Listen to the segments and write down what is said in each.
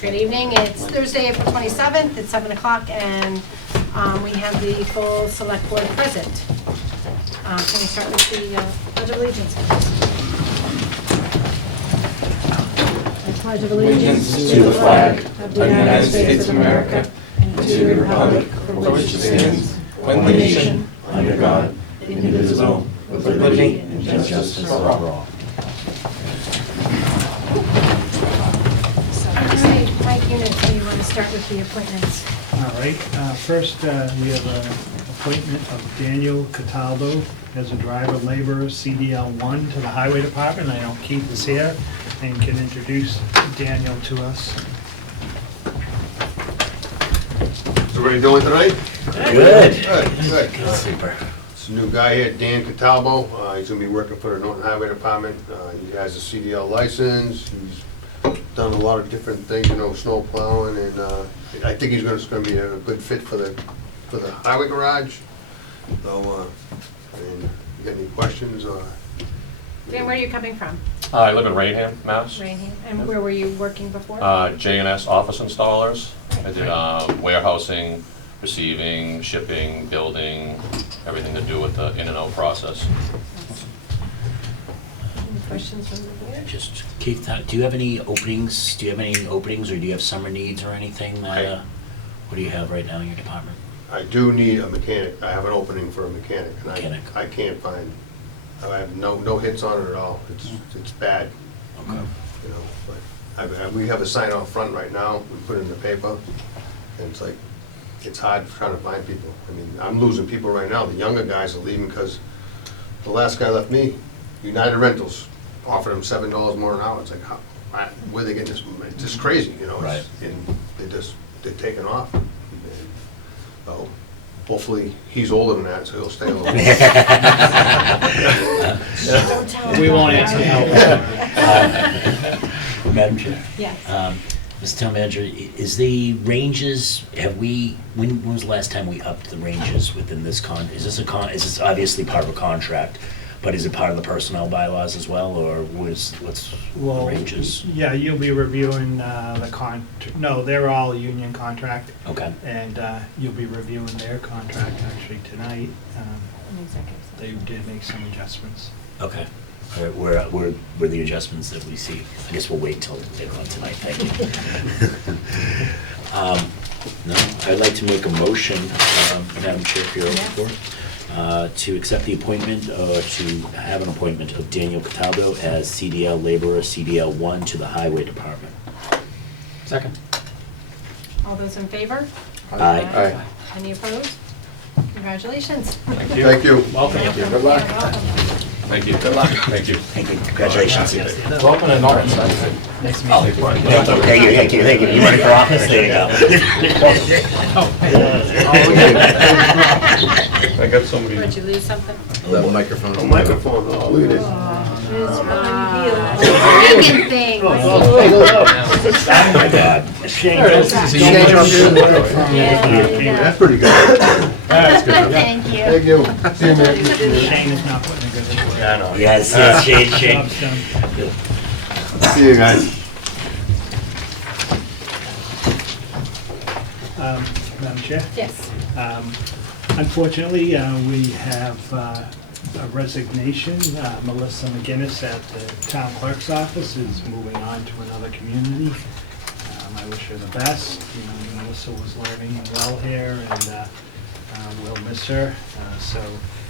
Good evening. It's Thursday, April 27th. It's 7 o'clock, and we have the full select board present. Can we start with the Pledge of Allegiance, please? I pledge of allegiance to the flag of the United States of America and to the republic for which it stands, one nation, under God, indivisible, with liberty and justice for all. Mike Unit, do you want to start with the appointments? All right, first, we have an appointment of Daniel Cataldo as a driver laborer CDL 1 to the Highway Department. I know Keith is here and can introduce Daniel to us. What's everybody doing tonight? Good. Good. Super. It's a new guy here, Dan Catalbo. He's gonna be working for the Norton Highway Department. He has a CDL license. He's done a lot of different things, you know, snow plowing, and I think he's gonna be a good fit for the highway garage. So, and you got any questions? Dan, where are you coming from? I live in Rainham, Mass. Rainham. And where were you working before? J&S office installers. I did warehousing, receiving, shipping, building, everything to do with the in and out process. Any questions from the board? Just, Keith, do you have any openings? Do you have any openings, or do you have summer needs or anything? What do you have right now in your department? I do need a mechanic. I have an opening for a mechanic, and Mechanic. I can't find, I have no hits on it at all. It's bad. Okay. You know, but we have a sign out front right now, we put it in the paper, and it's like, it's hard trying to find people. I mean, I'm losing people right now, the younger guys are leaving because the last guy left me, United Rentals, offered him $7 more an hour. It's like, where are they getting this, it's just crazy, you know? Right. And they're taking off. And, so, hopefully, he's older than that, so he'll stay a little bit. Don't tell him. We won't answer Madam Chair? Yes. Mr. Town Manager, is the ranges, when was the last time we upped the ranges within this is this obviously part of a contract, but is it part of the personnel bylaws as well, or what's the Well, ranges? yeah, you'll be reviewing no, they're all union contract, Okay. and you'll be reviewing their contract actually tonight. An executive session. They did make some adjustments. Okay. All right, where were the adjustments that we see? I guess we'll wait until later on tonight, thank you. No, I'd like to make a motion, Madam Chair, if you're open for it, to accept the appointment, to have an appointment of Daniel Cataldo as CDL laborer, CDL 1 to the Highway Department. Second. All those in favor? Aye. Any opposed? Congratulations. Thank you. Thank you. Welcome. Good luck. Thank you. Good luck. Thank you. Thank you, congratulations. Welcome to Norton. Nice to meet you. Thank you. You running for office? There you go. I got somebody. Did you lose something? A microphone, oh, look at this. Ringing thing. Oh, my God. That's pretty good. That's good. Thank you. Thank you. See you, man. Shane is not putting a good report. Yeah, I know. Yes, Shane. Job's done. See you guys. Madam Chair? Yes. Unfortunately, we have a resignation. Melissa McGinnis at the town clerk's office is moving on to another community. I wish her the best. You know, Melissa was learning well here, and we'll miss her. So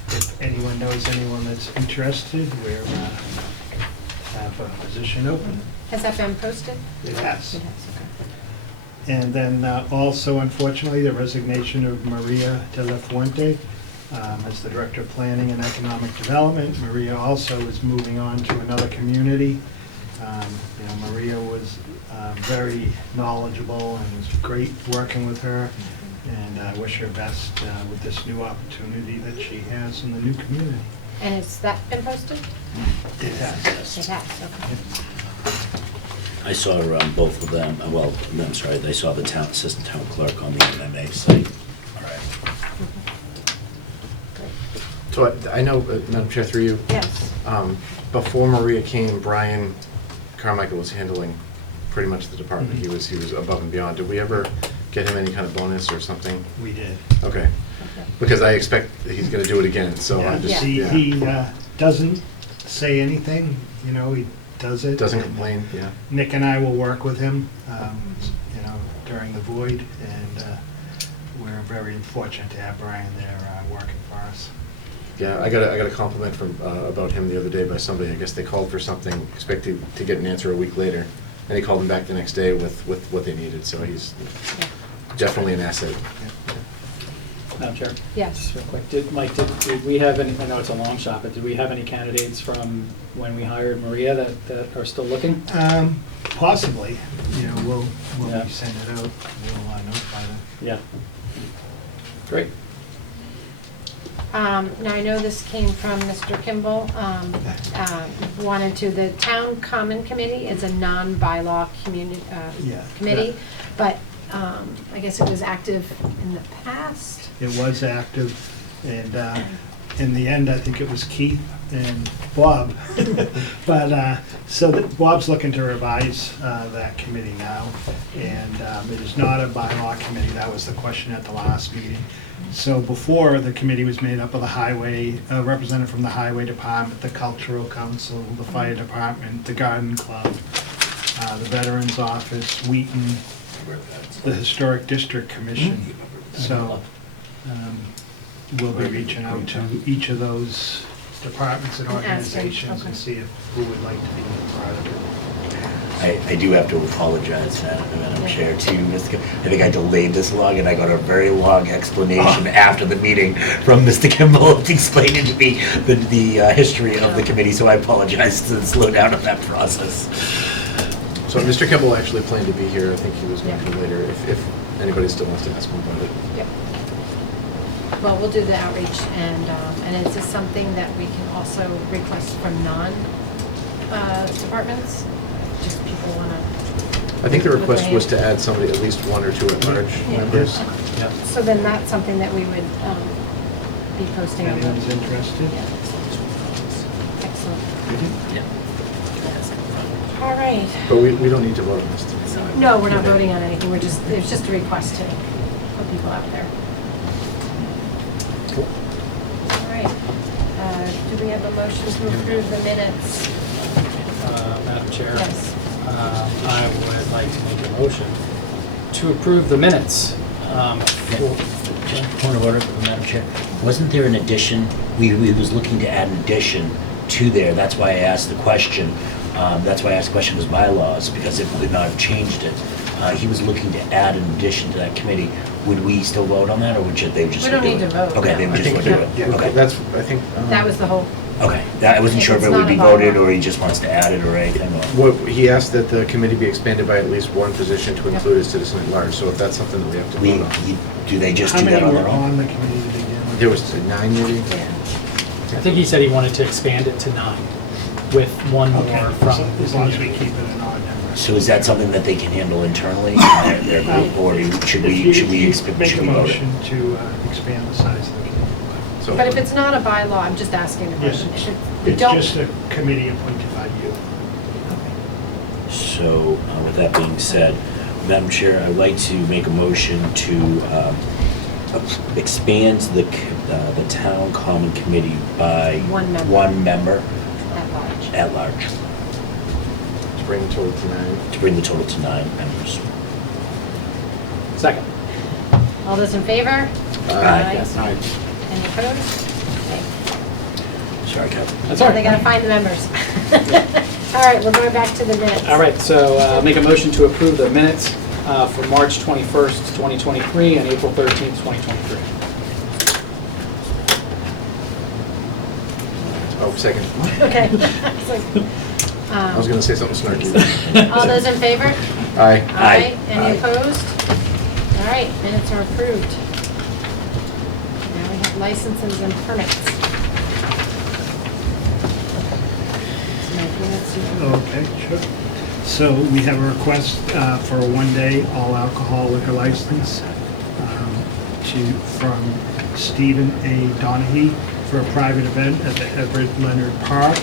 if anyone knows anyone that's interested, we have a position open. Has that been posted? It has. It has, okay. And then also, unfortunately, the resignation of Maria De La Fuente as the Director of Planning and Economic Development. Maria also is moving on to another community. You know, Maria was very knowledgeable, and it was great working with her. And I wish her best with this new opportunity that she has in the new community. And has that been posted? It has. It has, okay. I saw both of them, well, I'm sorry, I saw the assistant town clerk on the MMA site. All right. Great. So I know, Madam Chair, through you, Yes. before Maria came, Brian Carmichael was handling pretty much the department. He was above and beyond. Did we ever get him any kind of bonus or something? We did. Okay. Because I expect that he's gonna do it again, so I'm just, He, yeah. he doesn't say anything, you know, he does it. Doesn't and complain, yeah. Nick and I will work with him, you know, during the void, and we're very fortunate to have Brian there working for us. Yeah, I got a compliment from, about him the other day by somebody. I guess they called for something, expecting to get an answer a week later, and he called them back the next day with what they needed, so he's definitely an asset. Madam Chair? Yes. Just real quick, did we have any, I know it's a long shot, but did we have any candidates from when we hired Maria that are still looking? Possibly, you know, when Yeah. we send it out, we'll notify them. Yeah. Great. Now, I know this came from Mr. Kimball, wanted to, the Town Common Committee is a non-bylaw community, Yeah. committee, but I guess it was active in the past. It was active, and in the end, I think it was Keith and Bob. But, so Bob's looking to revise that committee now, and it is not a bylaw committee. That was the question at the last meeting. So before, the committee was made up of the highway, a representative from the highway department, the cultural council, the fire department, the garden club, the veterans office, Wheaton, the historic district commission. So we'll be reaching out to each of those departments and And asking, organizations okay. and see who would like to be part of it. I do have to apologize, Madam Chair, to Mr. I think I delayed this long, and I got a very long explanation after the meeting from Mr. Kimball explaining to me the history of the committee, so I apologize to slow down on that process. So Mr. Kimball actually planned to be here. I think he was going to later, if anybody still wants to ask him about it. Yep. Well, we'll do the outreach, and is this something that we can also request from non-departments? Just people wanna, I think the request was to add somebody, at least one or two at-large Yeah. members. Yep. so then that's something that we would be posting on the. Anyone's interested? Yeah. Excellent. Yeah. All right. But we don't need to vote on this tonight. No, we're not voting on anything, there's just a request to put people out there. Cool. All right. Do we have a motion to approve the minutes? Madam Chair? Yes. I would like to make a motion to approve the minutes. Point of order, Madam Chair. Wasn't there an addition, we was looking to add an addition to there, that's why I asked the question. That's why I asked the question was bylaws, because if we would not have changed it. He was looking to add an addition to that committee. Would we still vote on that, or would they just We don't do need it? to vote, Okay, no. they would I just think, do it. yeah, Okay, that's, I think. That was the whole, okay. I wasn't sure if it would be It's not a voted, bylaw. or he just wants to add it or anything, or... What, he asked that the committee be expanded by at least one position to include a citizen at large, so if that's something that we have to vote on. Do they just How do that many on were their own? on the committee to begin with? There was 9 maybe? yeah. I think he said he wanted to expand it to 9 with one more Okay, from. so as long as we keep it an odd number. So is that something that they can handle internally, their group, or should we If you vote make a it? motion to expand the size of the committee. So- But if it's not a bylaw, I'm just asking the Yes, question. If we it's don't- just a committee appointed by you. So, with that being said, Madam Chair, I'd like to make a motion to expand the town common committee by One member. one member At large. at large, To bring the total to 9. to bring the total to 9 members. Second. All those in favor? Aye. Yes. Any opposed? Okay. Sorry, Kevin. That's all Now they gotta right. find the members. All right, we're going back to the minutes. All right, so make a motion to approve the minutes for March 21st, 2023 and April 13th, 2023. Oh, second. Okay. It's like, I was gonna say something snarky. all those in favor? Aye. Aye. Any Aye. opposed? All right, minutes are approved. Now we have licenses and permits. So my minutes, you- Okay, sure. So we have a request for a one-day all alcohol liquor license from Stephen A. Donahue for a private event at the Everett Leonard Park.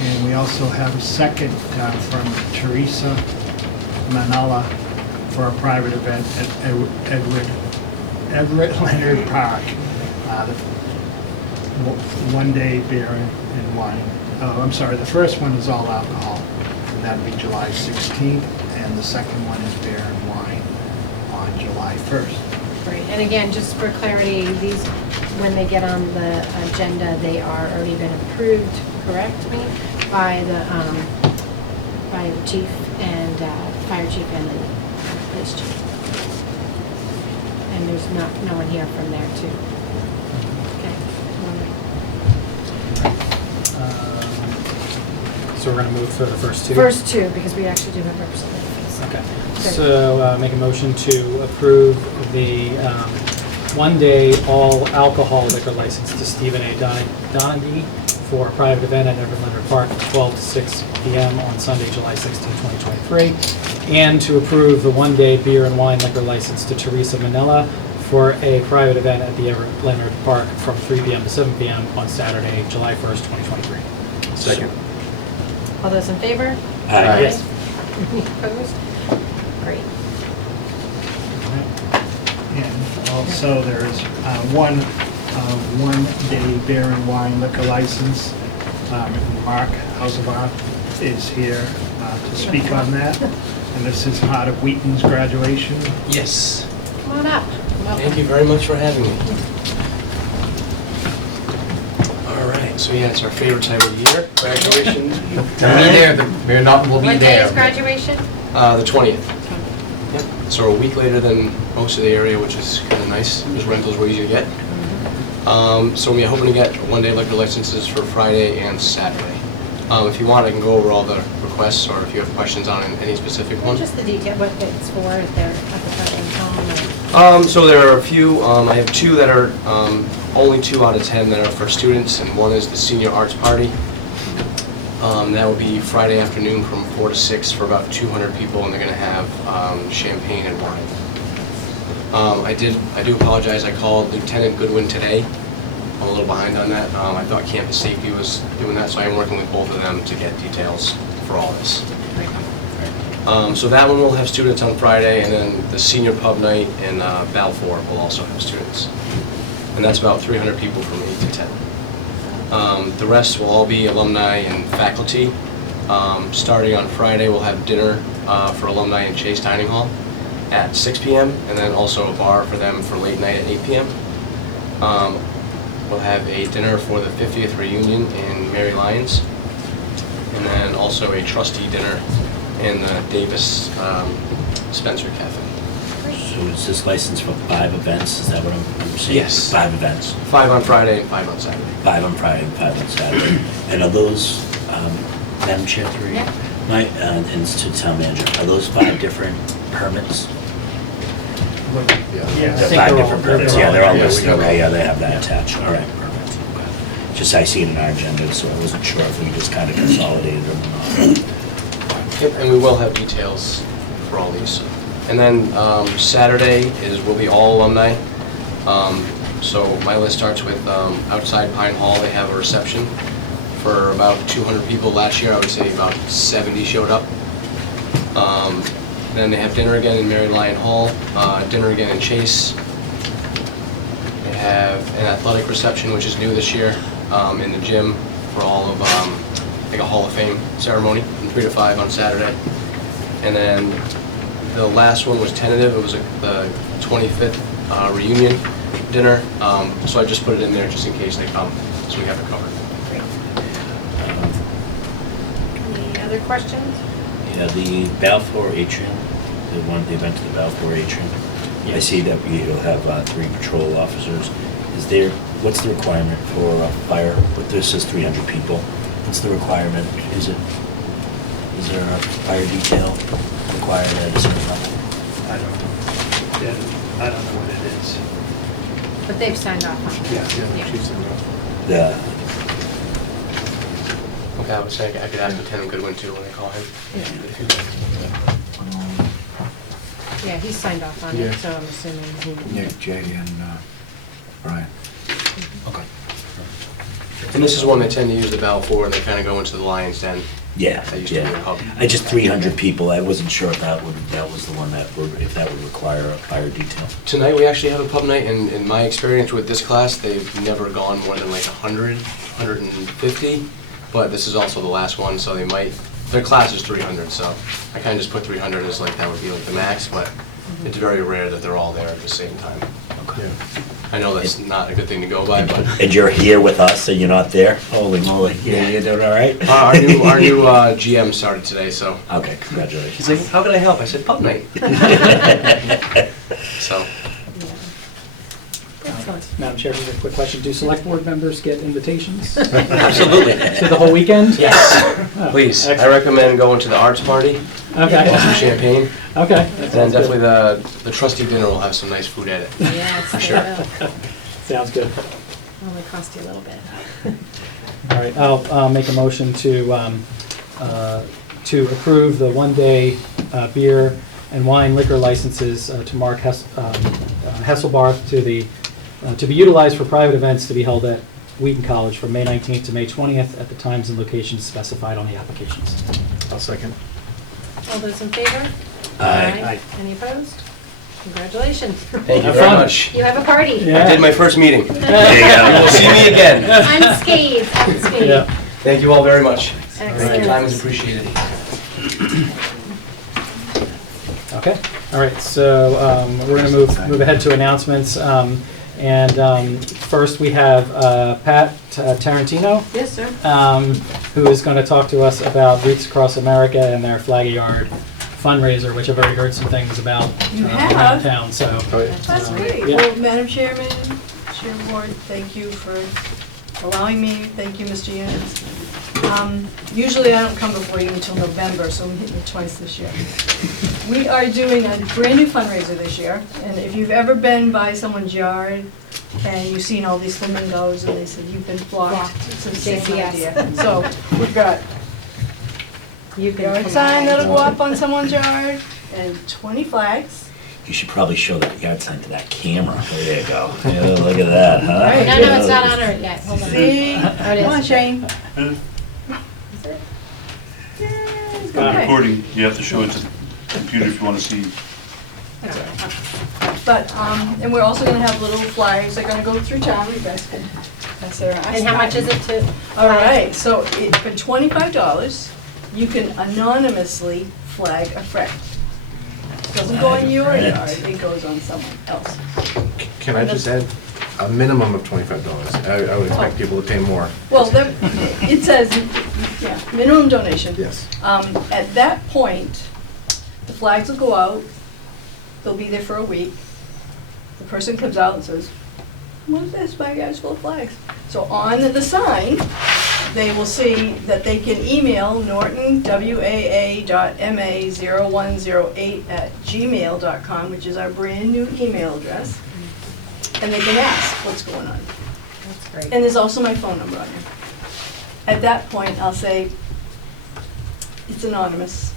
And we also have a second from Teresa Manila for a private event at Everett Leonard Park. One day beer and wine. Oh, I'm sorry, the first one is all alcohol, and that'd be July 16th, and the second one is beer and wine on July 1st. Great, and again, just for clarity, these, when they get on the agenda, they are already been approved, correct me, by the chief and fire chief and the police chief. And there's no one here from there too. Okay. So we're gonna move for the first two? First two, because we actually do have representatives. Okay, Good. so make a motion to approve the one-day all-alcohol liquor license to Stephen A. Donaghy for a private event at Everett Leonard Park from 12 to 6 p.m. on Sunday, July 16, 2023, and to approve the one-day beer and wine liquor license to Teresa Manila for a private event at the Everett Leonard Park from 3 p.m. to 7 p.m. on Saturday, July 1st, 2023. Second. All those in favor? Aye. Yes. Any opposed? Great. And also, there's one-day beer and wine liquor license. Mark Hausavar is here to speak on that. And this is part of Wheaton's graduation. Yes. Come on up. Thank you very much for having me. All right, so yeah, it's our favorite time of the year, graduation. We'll be there, we'll be What day is there. graduation? The 20th. Yep. So a week later than most of the area, which is kind of nice, because rentals were easy to get. So we're hoping to get one-day liquor licenses for Friday and Saturday. If you want, I can go over all the requests, or if you have questions on any specific one. Just the detail, what it's for, if they're at the front home or... So there are a few, I have two that are, only 2 out of 10 that are for students, and one is the senior arts party. That will be Friday afternoon from 4 to 6 for about 200 people, and they're gonna have champagne and wine. I do apologize, I called Lieutenant Goodwin today. I'm a little behind on that. I thought campus safety was doing that, so I am working with both of them to get details for all this. So that one will have students on Friday, and then the senior pub night in Balfour will also have students. And that's about 300 people from 8 to 10. The rest will all be alumni and faculty. Starting on Friday, we'll have dinner for alumni in Chase Dining Hall at 6 p.m. and then also a bar for them for late night at 8 p.m. We'll have a dinner for the 50th reunion in Mary Lyons, and then also a trustee dinner in the Davis Spencer Cafe. So is this license for 5 events? Is that what I'm saying? Yes. 5 events. 5 on Friday and 5 on Saturday. 5 on Friday and 5 on Saturday. And are those, Madam Chair, through you? Yeah. And it's to town manager, are those 5 different permits? Yeah. They're think 5 they're different all- permits, they're yeah, all- they're all yeah, we listed, have okay, all- yeah, they have that attached, all right, perfect. Okay. Just I see it in our agenda, so I wasn't sure if we just kind of consolidated them or not. Yep, and we will have details for all these. And then Saturday will be all alumni. So my list starts with outside Pine Hall. They have a reception for about 200 people. Last year, I would say about 70 showed up. Then they have dinner again in Mary Lyon Hall, dinner again in Chase. They have an athletic reception, which is new this year, in the gym for all of, like a Hall of Fame ceremony from 3 to 5 on Saturday. And then the last one was tentative. It was the 25th reunion dinner. So I just put it in there just in case they come, so we have it covered. Any other questions? Yeah, the Balfour Atrium, the event to the Balfour Atrium. I see that you'll have 3 patrol officers. Is there, what's the requirement for fire? This says 300 people. What's the requirement? Is there a fire detail required at a certain level? I don't know. Yeah, I don't know what it is. But they've signed off on it. Yeah. Chief's in the- The, Okay, I would say I could ask Lieutenant Goodwin too when I call him. Yeah, he's signed off on Yeah. it, so I'm assuming he... Nick, Jay, and Brian. okay. And this is one they tend to use the Balfour, and they kind of go into the Lion's Den Yeah, That used to be a yeah. pub. I just 300 people, I wasn't sure if that was the one if that would require a fire detail. Tonight, we actually have a pub night, and in my experience with this class, they've never gone more than like 100, 150, but this is also the last one, so they might, their class is 300, so I kind of just put 300 as like, that would be like the max, but it's very rare that they're all there at the same time. Okay. I know that's not a good thing to go by, but And you're here with us, so you're not there? Holy moly, you doing all right? our new GM started today, so Okay, congratulations. he's like, how can I help? I said, pub night. So, Madam Chair, just a quick question. Do select board members get invitations absolutely. to the whole weekend? Yes, Oh, please. I excellent. recommend going to the arts party, Okay, some champagne, okay. that and sounds definitely good. the trustee dinner will have some nice food at it. Yes, they sure. will. Sounds good. Only cost you a little bit. All right, I'll make a motion to approve the one-day beer and wine liquor licenses to Mark Hesselbarth to be utilized for private events to be held at Wheaton College from May 19th to May 20th at the times and locations specified on the applications. I'll second. All those in favor? Aye. Any opposed? Congratulations. Thank you Have very fun. much. You have a party. Yeah. I did my first meeting. There you You will go. see me again. Unscathed, unscathed. Yeah. Thank you all very much. Excellent. Your time is appreciated. Okay, all right, so we're going to move ahead to announcements. First, we have Pat Tarantino, Yes, sir. who is going to talk to us about Wreaths Across America and their Flag a Yard fundraiser, which I've already heard some things about You around have? town, so. Oh, yeah. That's great. Yeah. Well, Madam Chairman, Chair Ward, thank you for allowing me. Thank you, Mr. Yance. Usually I don't come before you until November, so I'm hitting it twice this year. We are doing a brand new fundraiser this year, and if you've ever been by someone's yard and you've seen all these flamingos and they said you've been blocked, it's the same JCS. idea. So we've got You can yard come sign by. that'll go up on someone's yard and 20 flags. You should probably show that yard sign to that camera. There you go. Yeah, look at that, huh? Right. No, it's not on it yet. Hold on. See? Oh, it Come on, is. Shane. Is it? Yeah, it's On okay. recording, you have to show it to the computer if you want to see. That's all right. But, and we're also gonna have little flyers, they're gonna go through town, you guys can, that's their. And how much is it to? All right, so for $25, you can anonymously flag a friend. Doesn't go in your Flag a yard, friend. it goes on someone else. Can I just add a minimum of $25? I would expect people to pay more. Well, it says, yeah, minimum donation. Yes. At that point, the flags will go out, they'll be there for a week. The person comes out and says, what's this, my guy's full of flags? So on the sign, they will see that they can email Norton, WAA.MA0108@gmail.com, which is our brand new email address. And they can ask what's going on. That's great. And there's also my phone number on here. At that point, I'll say, it's anonymous,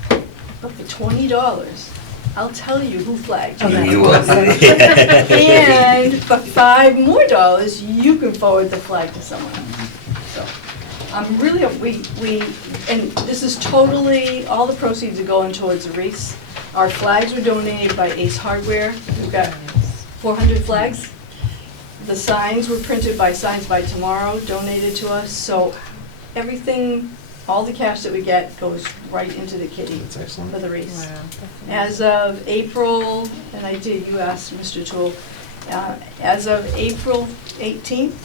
but for $20, I'll tell you who flagged you. You will. And for $5 more, you can forward the flag to someone. So, I'm really, and this is totally, all the proceeds are going towards the wreaths. Our flags were donated by Ace Hardware. We've got 400 flags. The signs were printed by Signs by Tomorrow, donated to us, so everything, all the cash that we get goes right into the kitty That's excellent. for the wreaths. Wow. As of April, and you asked Mr. Toole, as of April 18th,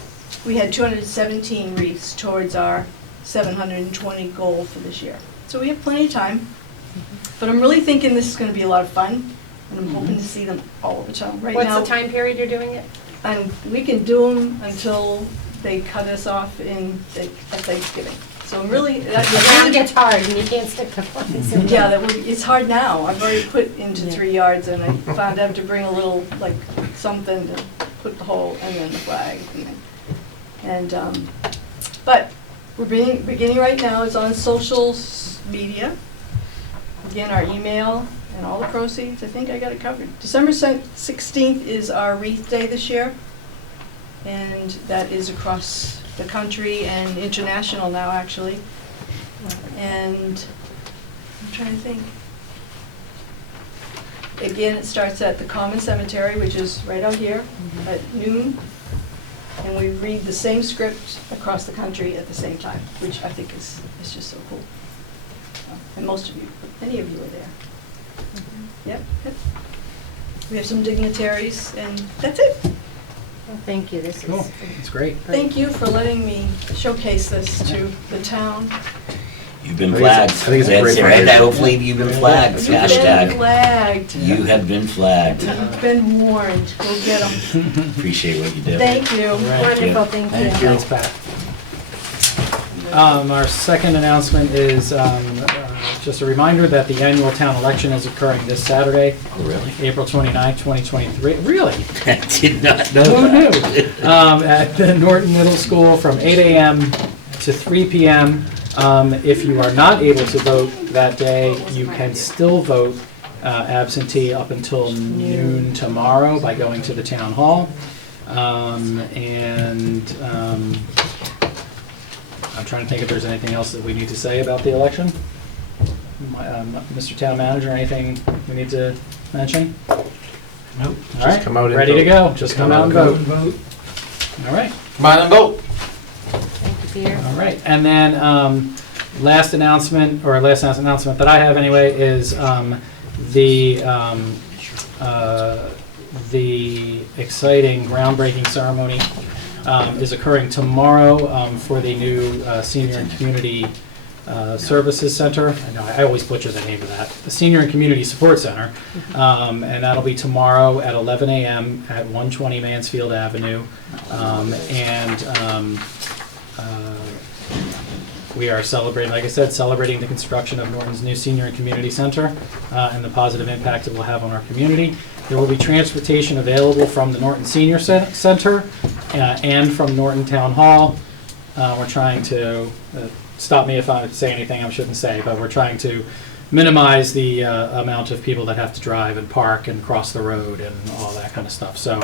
we had 217 wreaths towards our 720 goal for this year. So we have plenty of time, but I'm really thinking this is gonna be a lot of fun, and I'm hoping to see them all the time. Right What's now, the time period you're doing it? and we can do them until they cut us off at Thanksgiving. So I'm really, The ground gets hard and you can't stick the flags in. yeah, it's hard now. I've already put into Yeah. 3 yards and I found I have to bring a little, like, something to put the hole and then the flag. But we're beginning right now, it's on social media. Again, our email and all the proceeds, I think I got it covered. December 16th is our wreath day this year. And that is across the country and international now, actually. And I'm trying to think. Again, it starts at the Common Cemetery, which is right out here at noon. And we read the same script across the country at the same time, which I think is just so cool. And most of you, many of you are there. Yep. We have some dignitaries, and that's it. Well, thank you, this Cool, is. it's great. Thank you for letting me showcase this to the town. You've been I think it's- flagged. I think it's a great That's it, right? foundation. Hopefully you've been flagged, You've been hashtag. flagged. You have been flagged. You've been warned. Go get them. Appreciate what you do. Thank you. Right. Wonderful, thank you. Thanks, Pat. Our second announcement is just a reminder that the annual town election is occurring this Saturday, Oh, really? April 29th, 2023. Really? I did not know Who that. knew? At the Norton Middle School from 8 a.m. to 3 p.m. If you are not able to vote that day, you can still vote absentee up until noon tomorrow by going to the town hall. I'm trying to think if there's anything else that we need to say about the election. Mr. Town Manager, anything we need to mention? Nope. All right, come out and ready to vote. go. Just come out and vote. All right. Come on and vote. Thank you, Peter. All right, and then last announcement that I have anyway is the exciting groundbreaking ceremony is occurring tomorrow for the new Senior and Community Services Center. I know I always butcher the name of that. The Senior and Community Support Center, and that'll be tomorrow at 11 a.m. at 120 Mansfield Avenue, we are celebrating, like I said, celebrating the construction of Norton's new Senior and Community Center and the positive impact it will have on our community. There will be transportation available from the Norton Senior Center and from Norton Town Hall. We're trying to, stop me if I say anything I shouldn't say, but we're trying to minimize the amount of people that have to drive and park and cross the road and all that kind of stuff. So,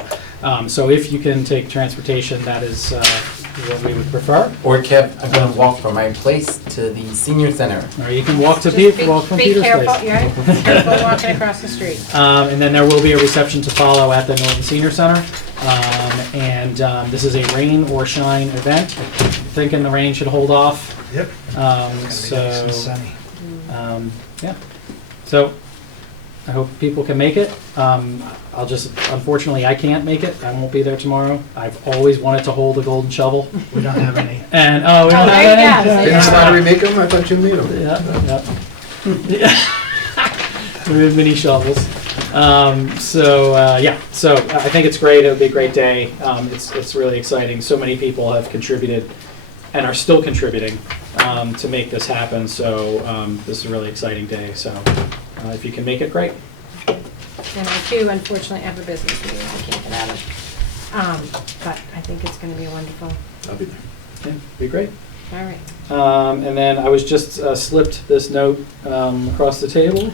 so if you can take transportation, that is what we would prefer. Or Kev, I'm gonna walk from my place to the senior center. Or you can walk to Just walk from be Peter's careful, place. yeah, be careful walking across the street. And then there will be a reception to follow at the Norton Senior Center. This is a rain or shine event. Thinking the rain should hold off. Yep. So, Sunny. yeah. So I hope people can make it. Unfortunately, I can't make it. I won't be there tomorrow. I've always wanted to hold a golden shovel. We don't have any. And, we Oh, don't there have you any? go. Didn't somebody remake them? I thought you made them. Yeah. We have mini shovels. So I think it's great. It'll be a great day. It's really exciting. So many people have contributed and are still contributing to make this happen. So this is a really exciting day. So if you can make it, great. And I too, unfortunately, have a business meeting I can't get out of. But I think it's gonna be wonderful. I'll be there. Yeah, be great. All right. And then I was just slipped this note across the table.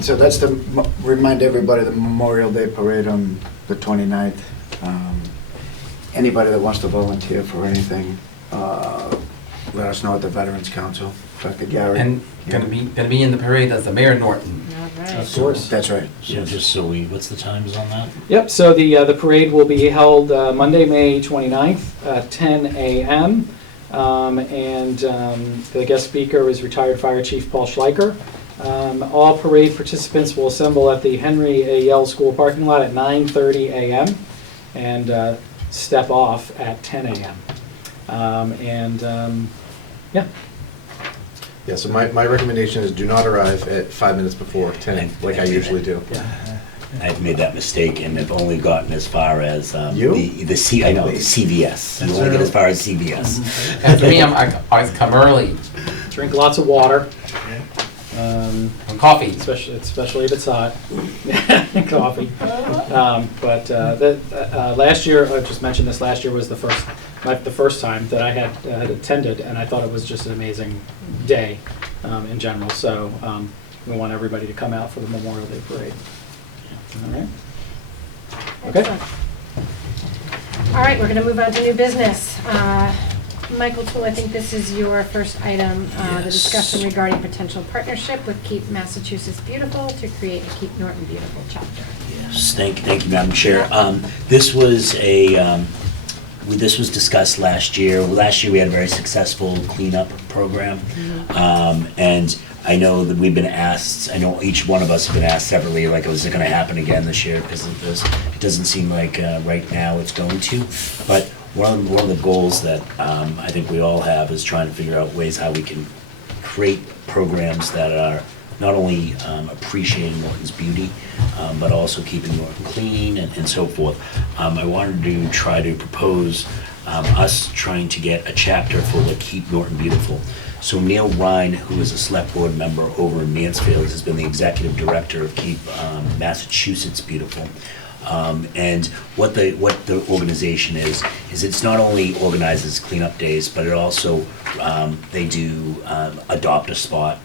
So that's to remind everybody the Memorial Day Parade on the 29th. Anybody that wants to volunteer for anything, let us know at the Veterans Council, Dr. Garrett. And gonna be in the parade as the Mayor Norton. All right. Of course. That's right. So just so what's the times on that? Yep, so the parade will be held Monday, May 29th at 10 a.m. The guest speaker is retired Fire Chief Paul Schleicher. All parade participants will assemble at the Henry A. Yell School parking lot at 9:30 a.m. and step off at 10 a.m. Yeah. Yeah, so my recommendation is do not arrive at 5 minutes before 10, like I usually do. Yeah. I've made that mistake and have only gotten as far as You? the CVS. You only get as far as CVS. And for me, I always come early. Drink lots of water. And coffee. Especially if it's hot. Coffee. Last year, I just mentioned this, last year was the first time that I had attended, and I thought it was just an amazing day in general. So we want everybody to come out for the Memorial Day Parade. All right. Okay. Excellent. All right, we're gonna move on to new business. Michael Toole, I think this is your first item, the Yes. discussion regarding potential partnership with Keep Massachusetts Beautiful to create a Keep Norton Beautiful chapter. Yes, thank you, Madam Chair. This was this was discussed last year. Last year, we had a very successful cleanup program. And I know that we've been asked, I know each one of us have been asked separately, like, is it gonna happen again this year because of this? It doesn't seem like right now it's going to. But one of the goals that I think we all have is trying to figure out ways how we can create programs that are not only appreciating Norton's beauty, but also keeping Norton clean and so forth. I wanted to try to propose us trying to get a chapter for the Keep Norton Beautiful. So Neil Ryan, who is a select board member over in Mansfield, has been the executive director of Keep Massachusetts Beautiful. And what the organization is it's not only organizes cleanup days, but it also, they do adopt a spot.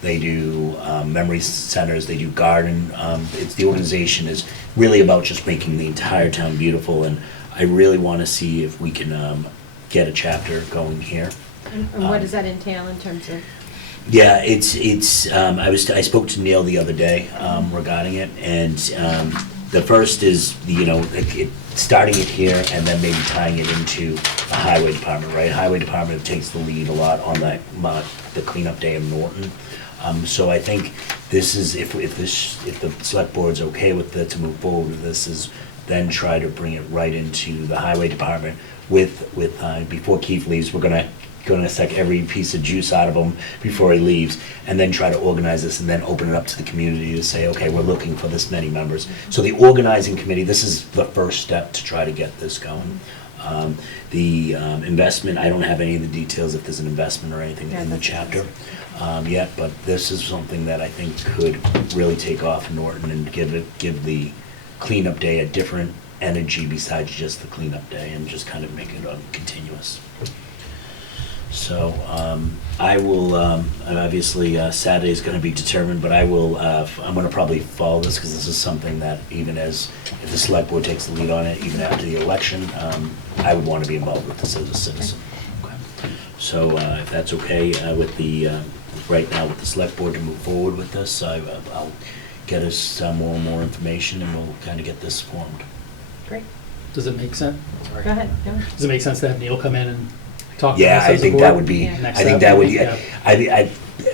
They do memory centers, they do garden. The organization is really about just making the entire town beautiful, and I really want to see if we can get a chapter going here. And what does that entail in terms of? Yeah, I spoke to Neil the other day regarding it, and the first is, starting it here and then maybe tying it into the highway department, right? Highway department takes the lead a lot on the cleanup day of Norton. So I think this is, if the select board's okay with it, to move forward with this, is then try to bring it right into the highway department before Keith leaves. We're gonna suck every piece of juice out of him before he leaves, and then try to organize this and then open it up to the community to say, okay, we're looking for this many members. So the organizing committee, this is the first step to try to get this going. The investment, I don't have any of the details if there's an investment or anything in the chapter yet, but this is something that I think could really take off in Norton and give the cleanup day a different energy besides just the cleanup day, and just kind of make it continuous. So I will, obviously Saturday's going to be determined, but I'm going to probably follow this because this is something that even if the select board takes the lead on it, even after the election, I would want to be involved with this as a citizen. Okay. So if that's okay right now with the select board to move forward with this, I'll get us more and more information, and we'll kind of get this formed. Great. Does it make sense? Sorry. Go ahead. Does it make sense to have Neil come in and talk to us Yeah, I as a think board? that would be, Yeah. Next I think step, that would, yeah.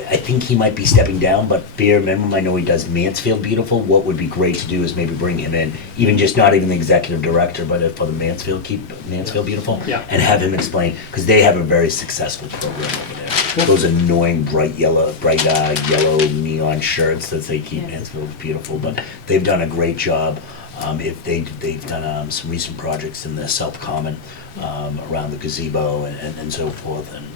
I think he might be stepping down, but bare minimum, I know he does Mansfield Beautiful. What would be great to do is maybe bring him in, even just not even the executive director, but for the Keep Mansfield Beautiful. Yeah. And have him explain, because they have a very successful program over there. Those annoying bright yellow neon shirts that say Keep Mansfield Beautiful, but they've done a great job. If they've done some recent projects in the South Common around the gazebo and so forth, and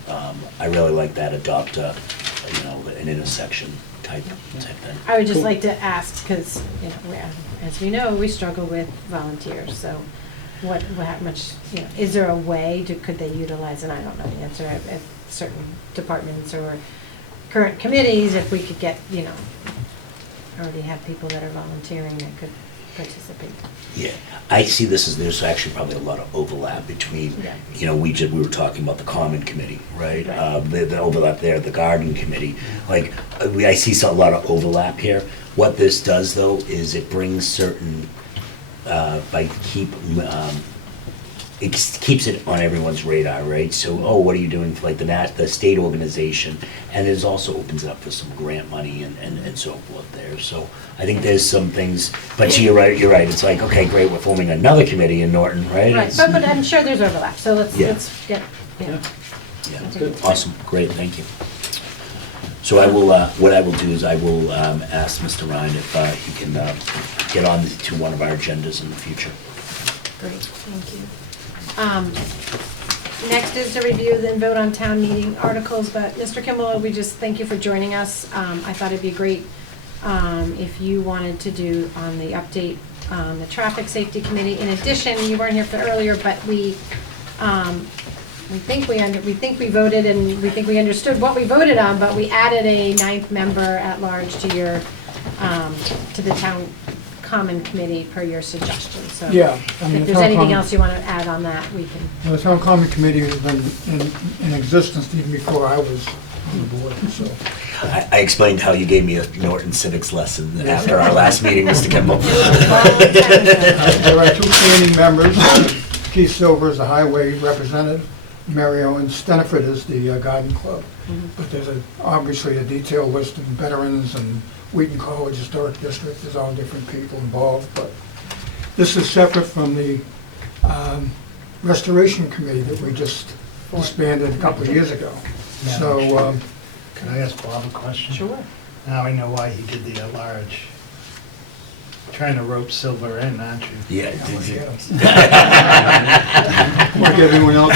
I really like that adopt an intersection type thing. I would just like to ask, because, as we know, we struggle with volunteers, so how much, is there a way, could they utilize, and I don't know the answer, at certain departments or current committees, if we could get, already have people that are volunteering that could participate. Yeah, I see this as there's actually probably a lot of overlap between, we were talking about the Common Committee, right? The overlap there, the Garden Committee. Like, I see a lot of overlap here. What this does, though, is it brings certain, it keeps it on everyone's radar, right? So, what are you doing for the state organization? And it also opens it up for some grant money and so forth there. So I think there's some things, but you're right. It's like, okay, great, we're forming another committee in Norton, right? Right, but I'm sure there's overlap, so let's get, Yeah, Good. awesome, great, thank you. So I will, what I will do is I will ask Mr. Ryan if he can get on to one of our agendas in the future. Great, thank you. Next is to review and vote on town meeting articles, but Mr. Kimball, we just thank you for joining us. I thought it'd be great if you wanted to do on the update on the traffic safety committee. In addition, you weren't here for earlier, but we think we voted and we think we understood what we voted on, but we added a 9th member at large to your to the town common committee per your suggestion, so. Yeah, I mean, If the there's town anything common- else you want to add on that, we can. Well, the town common committee has been in existence even before I was on the board, so. I explained how you gave me a Norton civics lesson after our last meeting, Mr. Kimball. There are two standing members. Keith Silver is the highway representative. Mary Ellen Steniford is the garden club. But there's obviously a detailed list of veterans and Wheaton College Historic District. There's all different people involved. But this is separate from the Restoration Committee that we just disbanded a couple of years ago. So, Can I ask Bob a question? Sure. Now I know why he did the at-large. Trying to rope Silver in, aren't you? Yeah. like everyone else,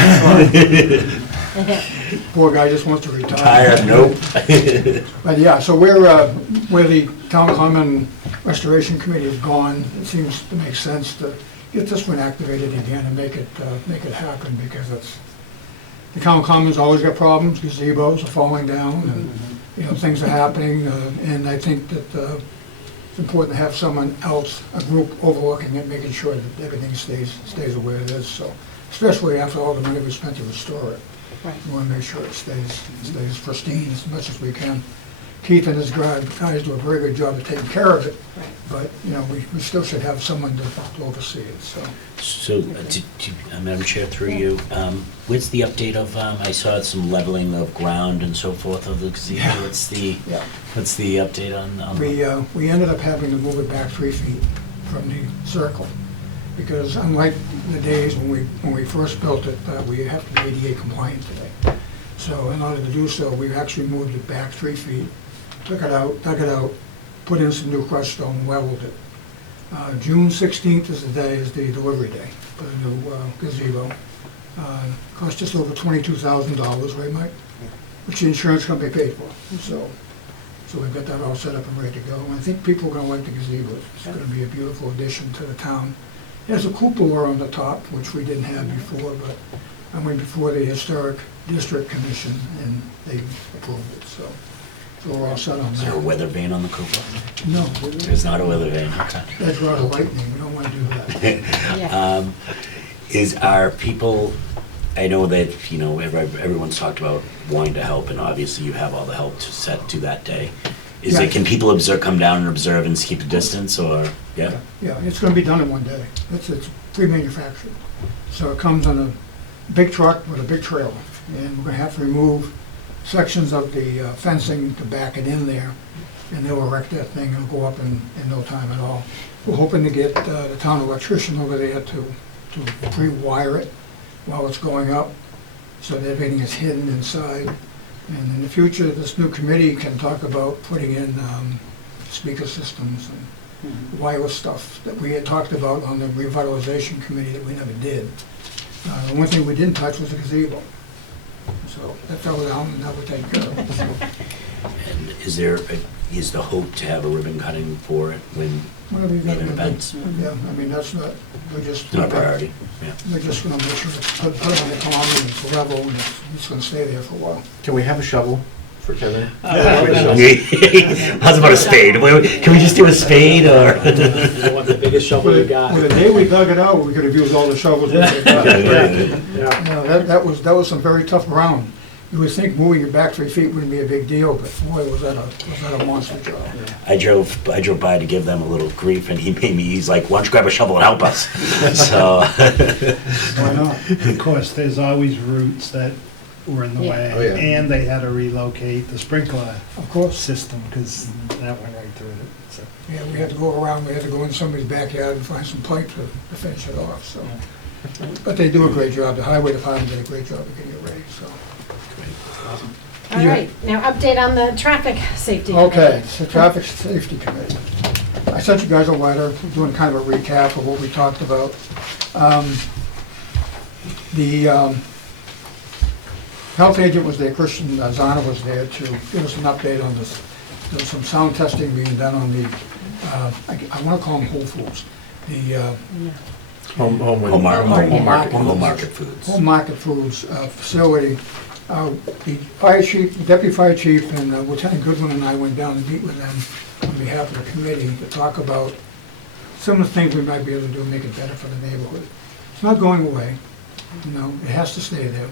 poor guy just wants to retire. Tired, nope. But yeah, so where the town common restoration committee is gone, it seems to make sense to get this one activated again and make it happen, because the town common's always got problems, gazebos are falling down, and, things are happening, and I think that it's important to have someone else, a group overlooking it, making sure that everything stays the way it is, so, especially after all the money we spent to restore it. Right. We want to make sure it stays pristine as much as we can. Keith and his guys do a very good job of taking care of it, Right. but, we still should have someone to oversee it, so. So, Madam Chair, through you, where's the update of, I saw some leveling of ground and so forth of the gazebo. Yeah. What's Yeah. the update on? We ended up having to move it back 3 feet from the circle, because unlike the days when we first built it, we have to be ADA compliant today. So in order to do so, we actually moved it back 3 feet, dug it out, put in some new crushed stone, leveled it. June 16th is the delivery day for the new gazebo. Cost just over $22,000, right, Mike? Which the insurance company paid for. So we've got that all set up and ready to go. And I think people are going to like the gazebo. It's going to be a beautiful addition to the town. It has a cupola on the top, which we didn't have before, but I went before the Historic District Commission and they approved it, so we're all set on Is there a that. weather vane on the cupola? No, There's not a weather vane, okay. that's rather lightning, we don't want to do that. Yeah. Are people, I know that, everyone's talked about wanting to help, and obviously you have all the help to set to that day. Yeah. Can people come down and observe and keep a distance, or, yeah? Yeah, it's going to be done in one day. It's pre-manufactured. So it comes on a big truck with a big trailer, and we're going to have to remove sections of the fencing to back it in there, and they'll erect that thing, and it'll go up in no time at all. We're hoping to get the town electrician over there to pre-wire it while it's going up, so that everything is hidden inside. And in the future, this new committee can talk about putting in speaker systems and wireless stuff that we had talked about on the revitalization committee that we never did. The one thing we didn't touch was the gazebo. So that fell down, and that we're taking care of. And is the hope to have a ribbon cutting for it when Whatever you got even to do. events? Yeah, I mean, that's not, we're just. Not a priority, yeah. We're just gonna make sure it's put it on the common, and it's level, and it's gonna stay there for a while. Can we have a shovel for Kevin? I was about a spade. Can we just do a spade, or? I want the biggest shovel you got. Well, the day we dug it out, we could have used all the shovels we could have. Yeah. That was some very tough ground. You would think moving it back 3 feet wouldn't be a big deal, but boy, was that a monster job. I drove by to give them a little grief, and he's like, why don't you grab a shovel and help us? So. Why not? Of course, there's always roots that were in the Yeah. way, Oh, yeah. and they had to relocate the sprinkler Of course. system, because that went right through it, so. Yeah, we had to go around, we had to go in somebody's backyard and find some pipe to finish it off, so. But they do a great job, the highway department did a great job of getting it ready, so. All right, now update on the traffic safety. Okay, so Traffic Safety Committee. I sent you guys a letter doing kind of a recap of what we talked about. The health agent was there, Christian Zana was there to give us an update on this. There was some sound testing being done on the, I want to call them Whole Foods. The Home Home market foods. Home Market Foods facility. The fire chief, the deputy fire chief, and Lieutenant Goodwin and I went down to meet with them on behalf of the committee to talk about some of the things we might be able to do to make it better for the neighborhood. It's not going away, you know, it has to stay there.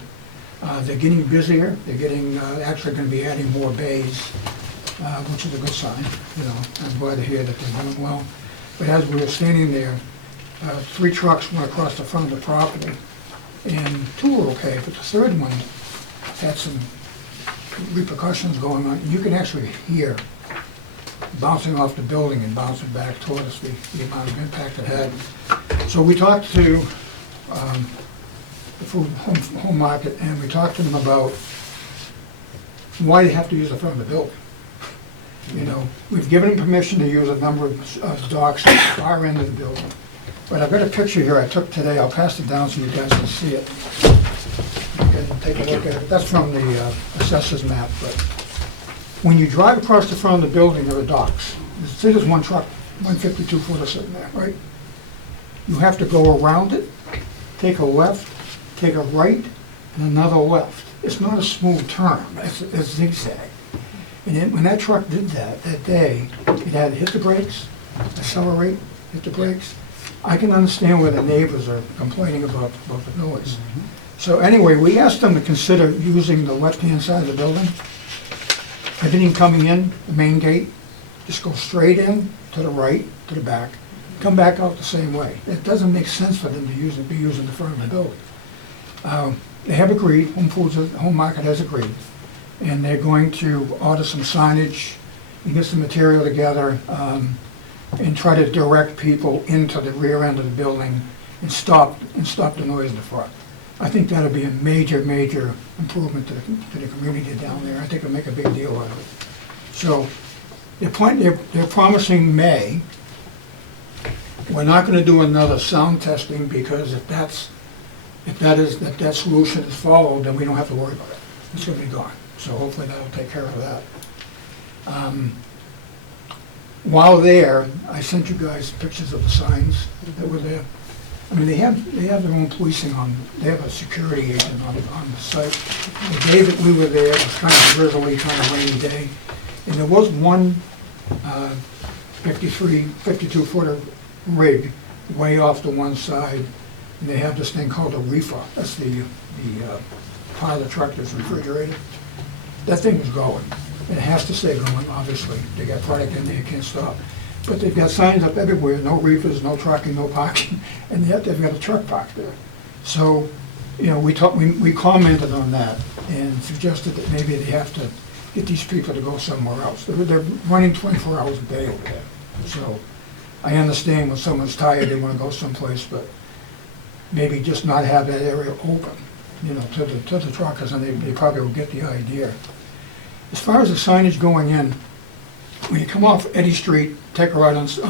They're getting busier, they're getting, actually gonna be adding more bays, which is a good sign, you know. I'm glad to hear that they're doing well. But as we were standing there, 3 trucks went across the front of the property, and 2 were okay, but the third one had some repercussions going on. You can actually hear bouncing off the building and bouncing back toward us, the amount of impact it had. So we talked to the food home market, and we talked to them about why they have to use the front of the building. You know, we've given them permission to use a number of docks at the far end of the building. But I've got a picture here I took today, I'll pass it down so you guys can see it. You can take a look at it. That's from the assessor's map, but when you drive across the front of the building, there are docks. See, there's one truck, 152 footer sitting there, right? You have to go around it, take a left, take a right, and another left. It's not a smooth turn, it's zigzag. And then when that truck did that day, it had to hit the brakes, accelerate, hit the brakes. I can understand where the neighbors are complaining about the noise. So anyway, we asked them to consider using the left-hand side of the building. Everything coming in, the main gate, just go straight in, to the right, to the back, come back out the same way. It doesn't make sense for them to be using the front of the building. They have agreed, Home Market has agreed, and they're going to order some signage, and get some material together, and try to direct people into the rear end of the building and stop the noise in the front. I think that'll be a major improvement to the community down there. I think it'll make a big deal out of it. So they're promising May. We're not going to do another sound testing, because if that solution is followed, then we don't have to worry about it. It's going to be gone. So hopefully that'll take care of that. While there, I sent you guys pictures of the signs that were there. I mean, they have their own policing they have a security agent on the site. The day that we were there, it was kind of drizzly, kind of rainy day, and there was one 52 footer rig way off to one side, and they have this thing called a reefer. That's the part of the truck that's refrigerated. That thing is going. It has to stay going, obviously. They got product in there, you can't stop. But they've got signs up everywhere, no reefers, no trucking, no parking, and yet they've got a truck parked there. So, you know, we commented on that and suggested that maybe they have to get these people to go somewhere else. They're running 24 hours a day over there. So I understand when someone's tired, they want to go someplace, but maybe just not have that area open, you know, to the truckers, and they probably will get the idea. As far as the signage going in, when you come off Eddy Street, take a right onto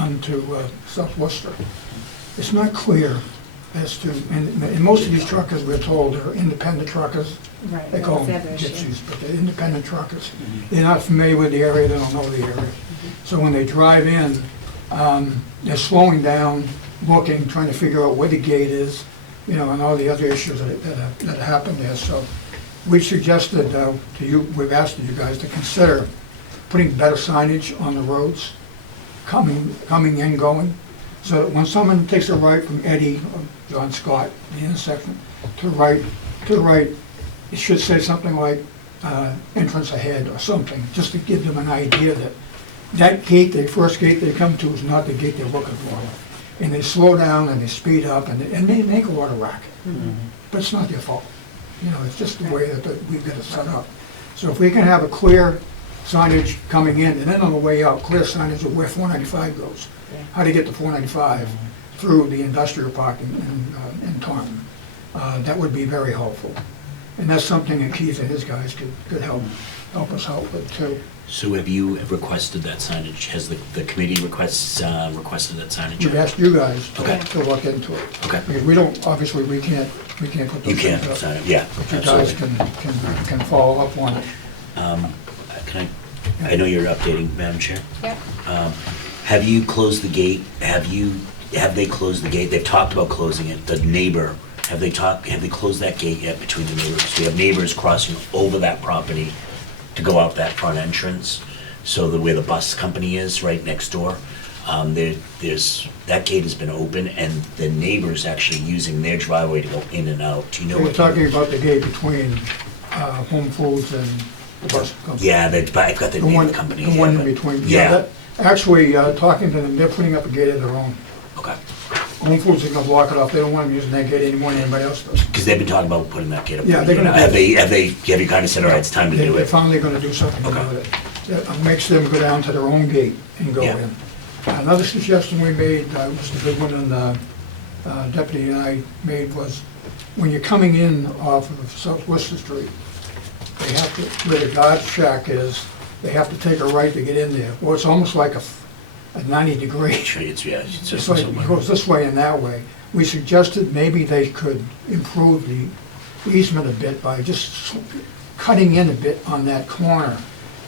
South Worcester, it's not clear as to, and most of these truckers, we're told, are independent truckers. Right, They call them that's the other issue. gypsies, but they're independent truckers. They're not familiar with the area, they don't know the area. So when they drive in, they're slowing down, looking, trying to figure out where the gate is, you know, and all the other issues that happen there. So we suggested to you, we've asked you guys to consider putting better signage on the roads, coming and going, so that when someone takes a right from Eddy or John Scott, the intersection, to the right, it should say something like entrance ahead or something, just to give them an idea that that gate, the first gate they come to, is not the gate they're looking for. And they slow down and they speed up and they make a lot of racket. But it's not their fault. You know, it's just the way that we've got it set up. So if we can have a clear signage coming in, and then on the way out, clear signage of where 495 goes, how to get to 495 through the industrial park in Taunton, that would be very helpful. And that's something that Keith and his guys could help us out with too. So have you requested that signage? Has the committee requested that signage? We've asked you guys Okay. to look into it. Okay. Because we don't, obviously, we can't put those You can't things up. sign it, yeah, But you guys absolutely. can follow up on it. I know you're updating, Madam Chair. Yep. Have you closed the gate? Have they closed the gate? They've talked about closing it. The neighbor, have they closed that gate yet between the neighbors? We have neighbors crossing over that property to go out that front entrance, so where the bus company is, right next door. that gate has been open, and the neighbor's actually using their driveway to go in and out. Do you know We're what? talking about the gate between Home Foods and the bus company. Yeah, but I've got the The name one, of the company. the here, one in but- between. Yeah, that- Actually, talking to them, they're putting up a gate of their own. okay. Home Foods is gonna block it off, they don't want them using that gate anymore than anybody else does. Because they've been talking about putting that gate up. Yeah, they're You know, gonna- have you kind of said, all right, it's time to do They're it? finally gonna do something Okay. with it. That makes them go down to their own gate and go Yeah. in. Another suggestion we made, was the good one, and Deputy and I made, was when you're coming in off of South Worcester Street, they have to, where the guard shack is, they have to take a right to get in there. Well, it's almost like a 90-degree. It's It's just like, it goes this way and that way. We suggested maybe they could improve the easement a bit by just cutting in a bit on that corner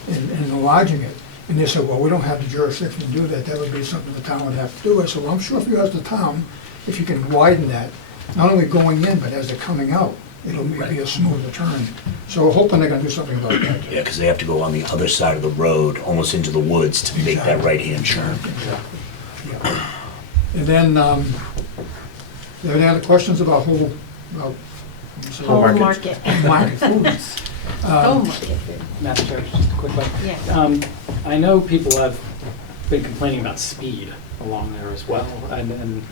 and enlarging it. And they said, well, we don't have the jurisdiction to do that, that would be something the town would have to do. I said, well, I'm sure if you ask the town, if you can widen that, not only going in, but as they're coming out, it'll be a smoother turn. So we're hoping they're gonna do something about that. Yeah, because they have to go on the other side of the road, almost into the woods, to make that Exactly. right-hand turn. Yeah. And then, there any other questions about whole, about? Home market. Market foods. Home market. Madam Chair, just a quick one. Yeah. I know people have been complaining about speed along there as well, and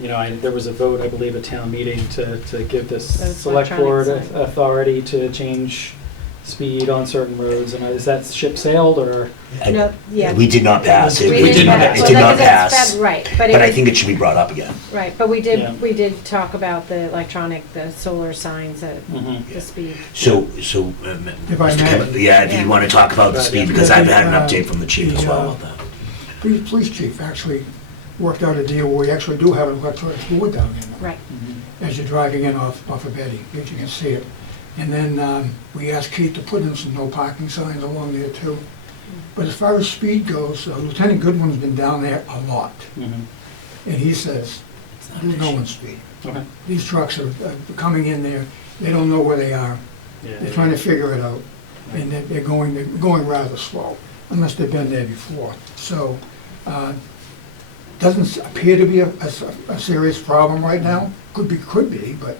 you know, there was a vote, I believe, at town meeting to give this Those select board electronic signs. authority to change speed on certain roads, and is that ship sailed, or? No, yeah. We did not pass it. We It did not pass. it Well, did not because it's pass. fed- Right, but But I it think was, it should be brought up again. right, but Yeah. we did talk about the electronic, the solar signs at Mhm. the speed. So, If I Mr. may. Kevin, yeah, do Yeah. you want to talk about the Right, speed? yeah. Because I've had an Uh, update from the chief as the, well about that. Police chief actually worked out a deal where we actually do have an electronic board down there Right. as you're driving in off of Betty, if you can see it. And then we asked Keith to put in some no parking signs along there too. But as far as speed goes, Lieutenant Goodwin's been down there a lot. And he says, there's no one speed. Okay. These trucks are coming in there, they don't know where they are. They're trying to figure it out. And they're going rather slow, unless they've been there before. So, doesn't appear to be a serious problem right now. Could be, but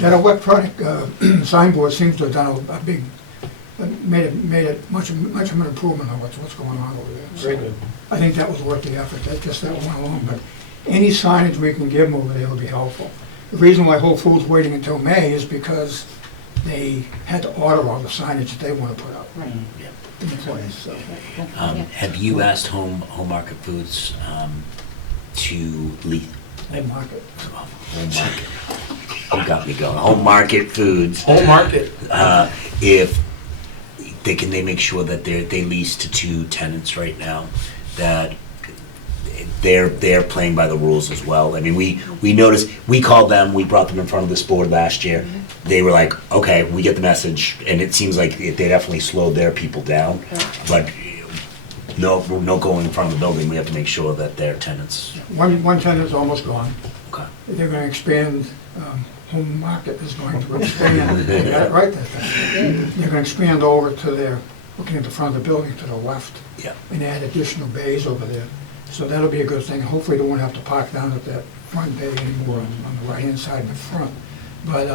that electronic signboard seems to have done a big, made it much of an improvement on what's going on over there. Very So good. I think that was worth the effort, that one alone, but any signage we can give them over there will be helpful. The reason why Whole Foods waiting until May is because they had to order all the signage that they want to put up in place, so. Yeah. Have you asked Home Market Foods to leave? Home market. Home Market. You got me going. Home Market Foods. Home market. If they make sure that they lease to 2 tenants right now, that they're playing by the rules as well. I mean, we noticed, we called them, we brought them in front of this board last year. They were like, okay, we get the message, and it seems like they definitely slowed their people down. But no going in front of the building, we have to make sure that their tenants. One tenant is almost gone. Okay. They're going to expand, Home Market is going to expand, they got it right that time. They're going to expand over to their, looking at the front of the building to the left, Yeah. and add additional bays over there. So that'll be a good thing. Hopefully they won't have to park down at that front bay anymore on the right-hand side in the front. But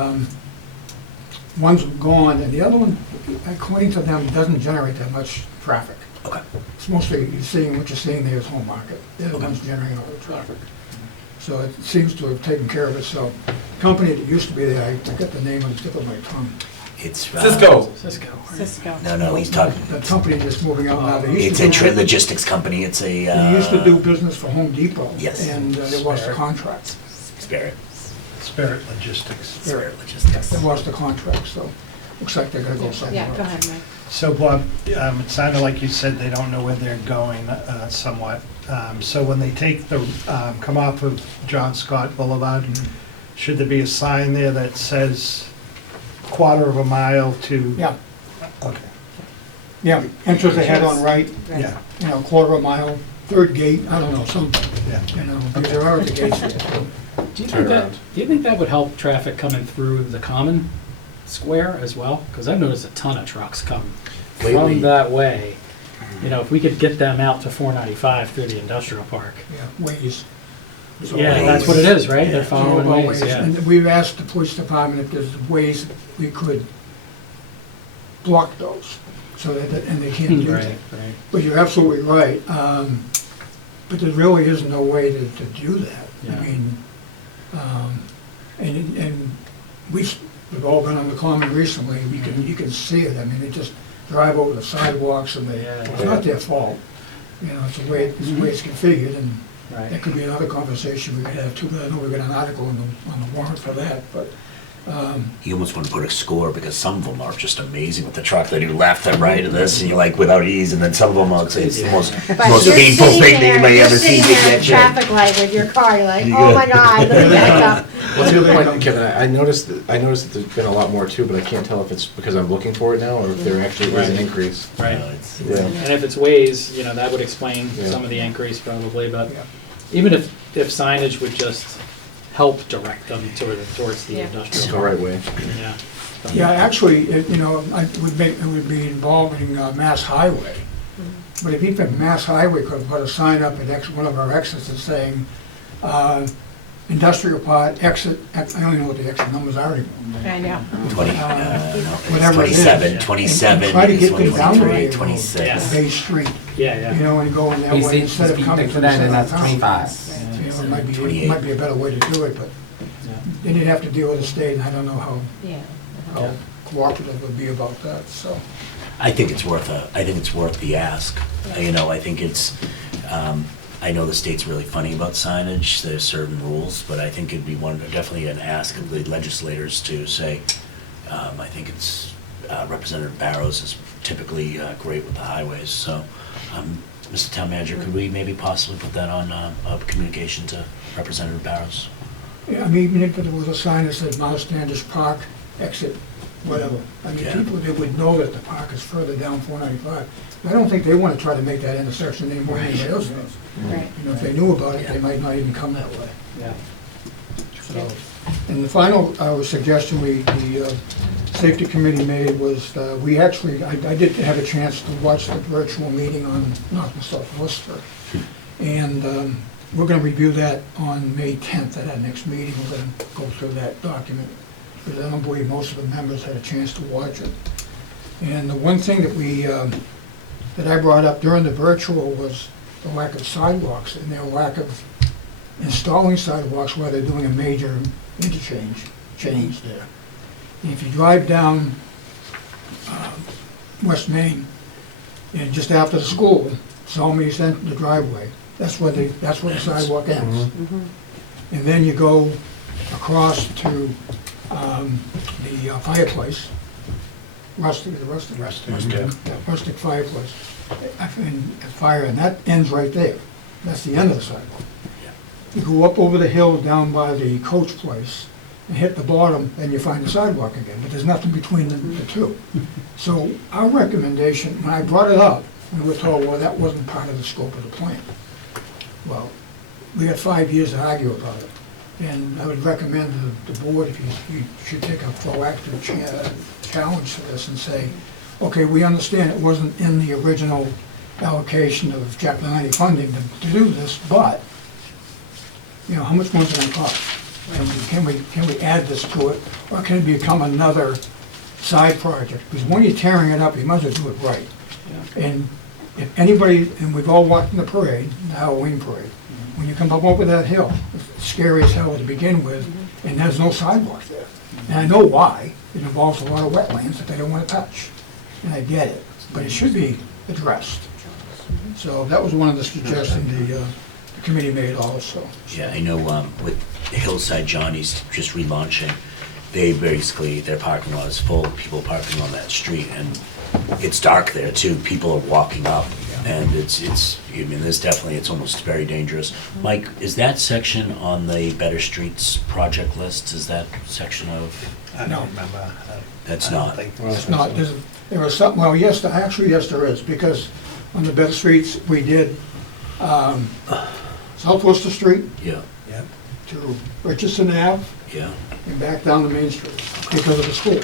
one's gone, and the other one, according to them, doesn't generate that much traffic. Okay. It's mostly, what you're seeing there is Home Market. They're the ones generating all the traffic. So it seems to have taken care of itself. The company that used to be there, I got the name on the tip of my tongue. It's Cisco. Cisco. No, he's talking. The company that's moving out now, they It's used a to do, logistics company. It's a. they used to do business for Home Depot. Yes. And they lost the contract. Spirit. Spirit Logistics. Spirit Logistics. They lost the contract, so looks like they're gonna go somewhere Yeah, else. go ahead, Mike. So Bob, it sounded like you said they don't know where they're going somewhat. So when they take come off of John Scott Boulevard, should there be a sign there that says quarter of a mile to? Yeah, Okay, yeah, enters the head on right, yeah, quarter of a mile, third gate, I don't know, something, yeah. because there are the gates there too. Do you think that would help traffic coming through the common square as well? Because I've noticed a ton of trucks come Lately. from that way. you know, if we could get them out to 495 through the industrial park. Yeah, ways. So Yeah, Waze. that's what it is, right? Yeah. They're it's all following about ways, ways. yeah. And we've asked the police department if there's ways we could block those, so that, and they can't do that. Right, right. But you're absolutely right. But there really is no way to do that. Yeah. I mean, and we've all been on the common recently. You can see it. I mean, they just drive over the sidewalks and it's not their fault. You know, it's the way it's configured, and Right. that could be another conversation we could have too. But I know we've got an article on the warrant for that. But You almost want to put a score, because some of them are just amazing with the truck. They do left and right of this, and you're like, without ease, and then some of them are, it's the most But most you're painful sitting thing that there- anybody ever You're seen. sitting there at a traffic light with your car, you're like, You oh good. my God, let me back up. Well, to the point, Kevin, I noticed that there's been a lot more too, but I can't tell if it's because I'm looking for it now or if there actually is an increase. Right. Yeah. And if it's ways, you know, that would explain Yeah. some of the increase probably, but Yeah. even if signage would just help direct them towards the Yeah. It's industrial the park. right way. Yeah. yeah, actually, it would be involving Mass Highway. But if even Mass Highway could put a sign up at one of our exits that's saying, industrial part, exit, I don't even know what the exit numbers are anymore. I know. 20, no, Whatever it is. 27, 27, And try to is get them down 23, there, 26. Yeah. Bay Street, Yeah, yeah. you know, and going that He's way instead of coming from the and center that's of town. 25. You know, it might be 28. a better way to do it, but Yeah. then you'd have to deal with the state, and I don't know Yeah. how cooperative it would be about that, so. I think it's worth the ask. You know, I think it's, I know the state's really funny about signage, there's certain rules, but I think it'd be definitely an ask of the legislators to say, I think it's, Representative Barrows is typically great with the highways, so, Mr. Town Manager, could we maybe possibly put that on a communication to Representative Barrows? Yeah, I mean, even if there was a sign that said Mount Standish Park, exit, whatever. I mean, Yeah. people, they would know that the park is further down 495. I don't think they want to try to make that intersection any more than anybody else does. Right. You know, if they knew about it, they might not even come that way. Yeah. So, and the final suggestion the safety committee made was, we actually, I did have a chance to watch the virtual meeting on North and South Worcester. And we're going to review that on May 10th at our next meeting. We're going to go through that document, because I don't believe most of the members had a chance to watch it. And the one thing that I brought up during the virtual was the lack of sidewalks and their lack of installing sidewalks while they're doing a major change there. And if you drive down West Main, and just after the school, Salmi's in the driveway, that's where the sidewalk ends. And then you go across to the fireplace, rustic fireplace, and that ends right there. That's the end of the sidewalk. You go up over the hill down by the coach place and hit the bottom, and you find the sidewalk again, but there's nothing between the two. So our recommendation, when I brought it up, we were told, well, that wasn't part of the scope of the plan. Well, we had 5 years to argue about it. And I would recommend the board, if you should take a proactive challenge to this and say, okay, we understand it wasn't in the original allocation of Chapter 90 funding to do this, but, you know, how much more is it going to cost? And can we add this to it, or can it become another side project? Because when you're tearing it up, you might as well do it right. And if anybody, and we've all walked in the parade, the Halloween parade, when you come up over that hill, it's scary as hell to begin with, and there's no sidewalk there. And I know why. It involves a lot of wetlands that they don't want to touch. And I get it, but it should be addressed. So that was one of the suggestions the committee made also. Yeah, I know with Hillside Johnny's just relaunching, their parking lot is full of people parking on that street, and it's dark there too. People are walking up, and it's almost very dangerous. Mike, is that section on the Better Streets project list? Is that section of? I don't remember. That's not. It's not, there was something, well, yes, there is, because on the Better Streets, we did South Worcester Street Yeah, to Richardson Ave yeah. and back down to Main Street because of the school.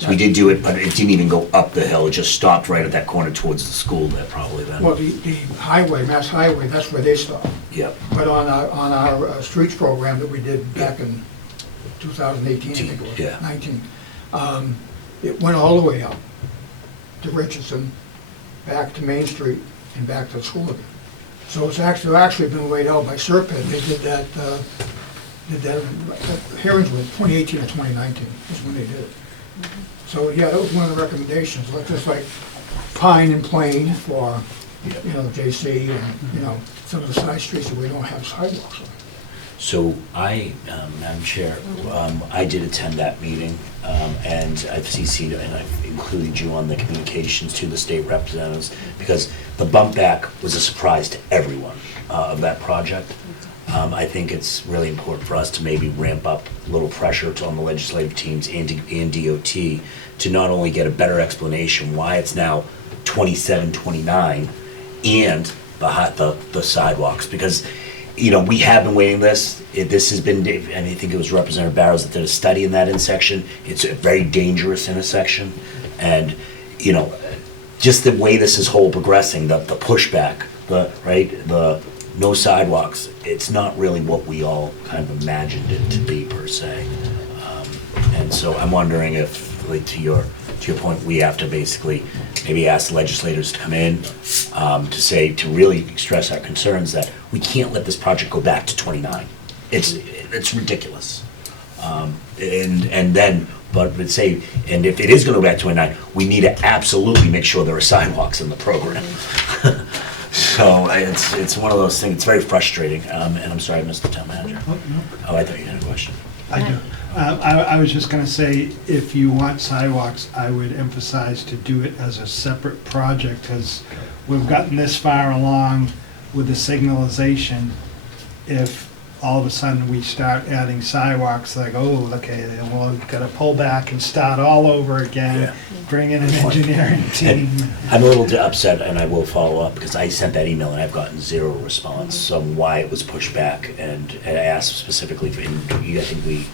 So we did do it, but it didn't even go up the hill, it just stopped right at that corner towards the school there probably then. Well, the highway, Mass Highway, that's where they stop. Yep. But on our streets program that we did back in 2018, I think it was, Yeah. 19, it went all the way up to Richardson, back to Main Street, and back to the school again. So it's actually been laid out by Serpent. They did that hearings with 2018 or 2019 is when they did it. So, yeah, that was one of the recommendations, like just like Pine and Plain for, JC and, some of the side streets that we don't have sidewalks on. So I, Madam Chair, I did attend that meeting, and I've CC'd and I've included you on the communications to the state representatives, because the bump back was a surprise to everyone of that project. I think it's really important for us to maybe ramp up a little pressure on the legislative teams and DOT to not only get a better explanation why it's now 27, 29, and the sidewalks, because we have been waiting this. This has been, and I think it was Representative Barrows that did a study in that intersection. It's a very dangerous intersection, and just the way this is whole progressing, the pushback, the no sidewalks. It's not really what we all kind of imagined it to be per se, and so I'm wondering if, like to your point, we have to basically maybe ask the legislators to come in to really stress our concerns that we can't let this project go back to 29. It's ridiculous. And then, but say, and if it is going to go back to 29, we need to absolutely make sure there are sidewalks in the program. So it's one of those things. It's very frustrating. And I'm sorry, Mr. Town Manager. Oh, I thought you had a question. I do. I was just gonna say, if you want sidewalks, I would emphasize to do it as a separate project, because we've gotten this far along with the signalization. If all of a sudden we start adding sidewalks, like, oh, okay, then we've gotta pull back and start all over again, Yeah. bring in an engineering team. I'm a little upset, and I will follow up, because I sent that email and I've gotten zero response on why it was pushed back, and I asked specifically for, and I think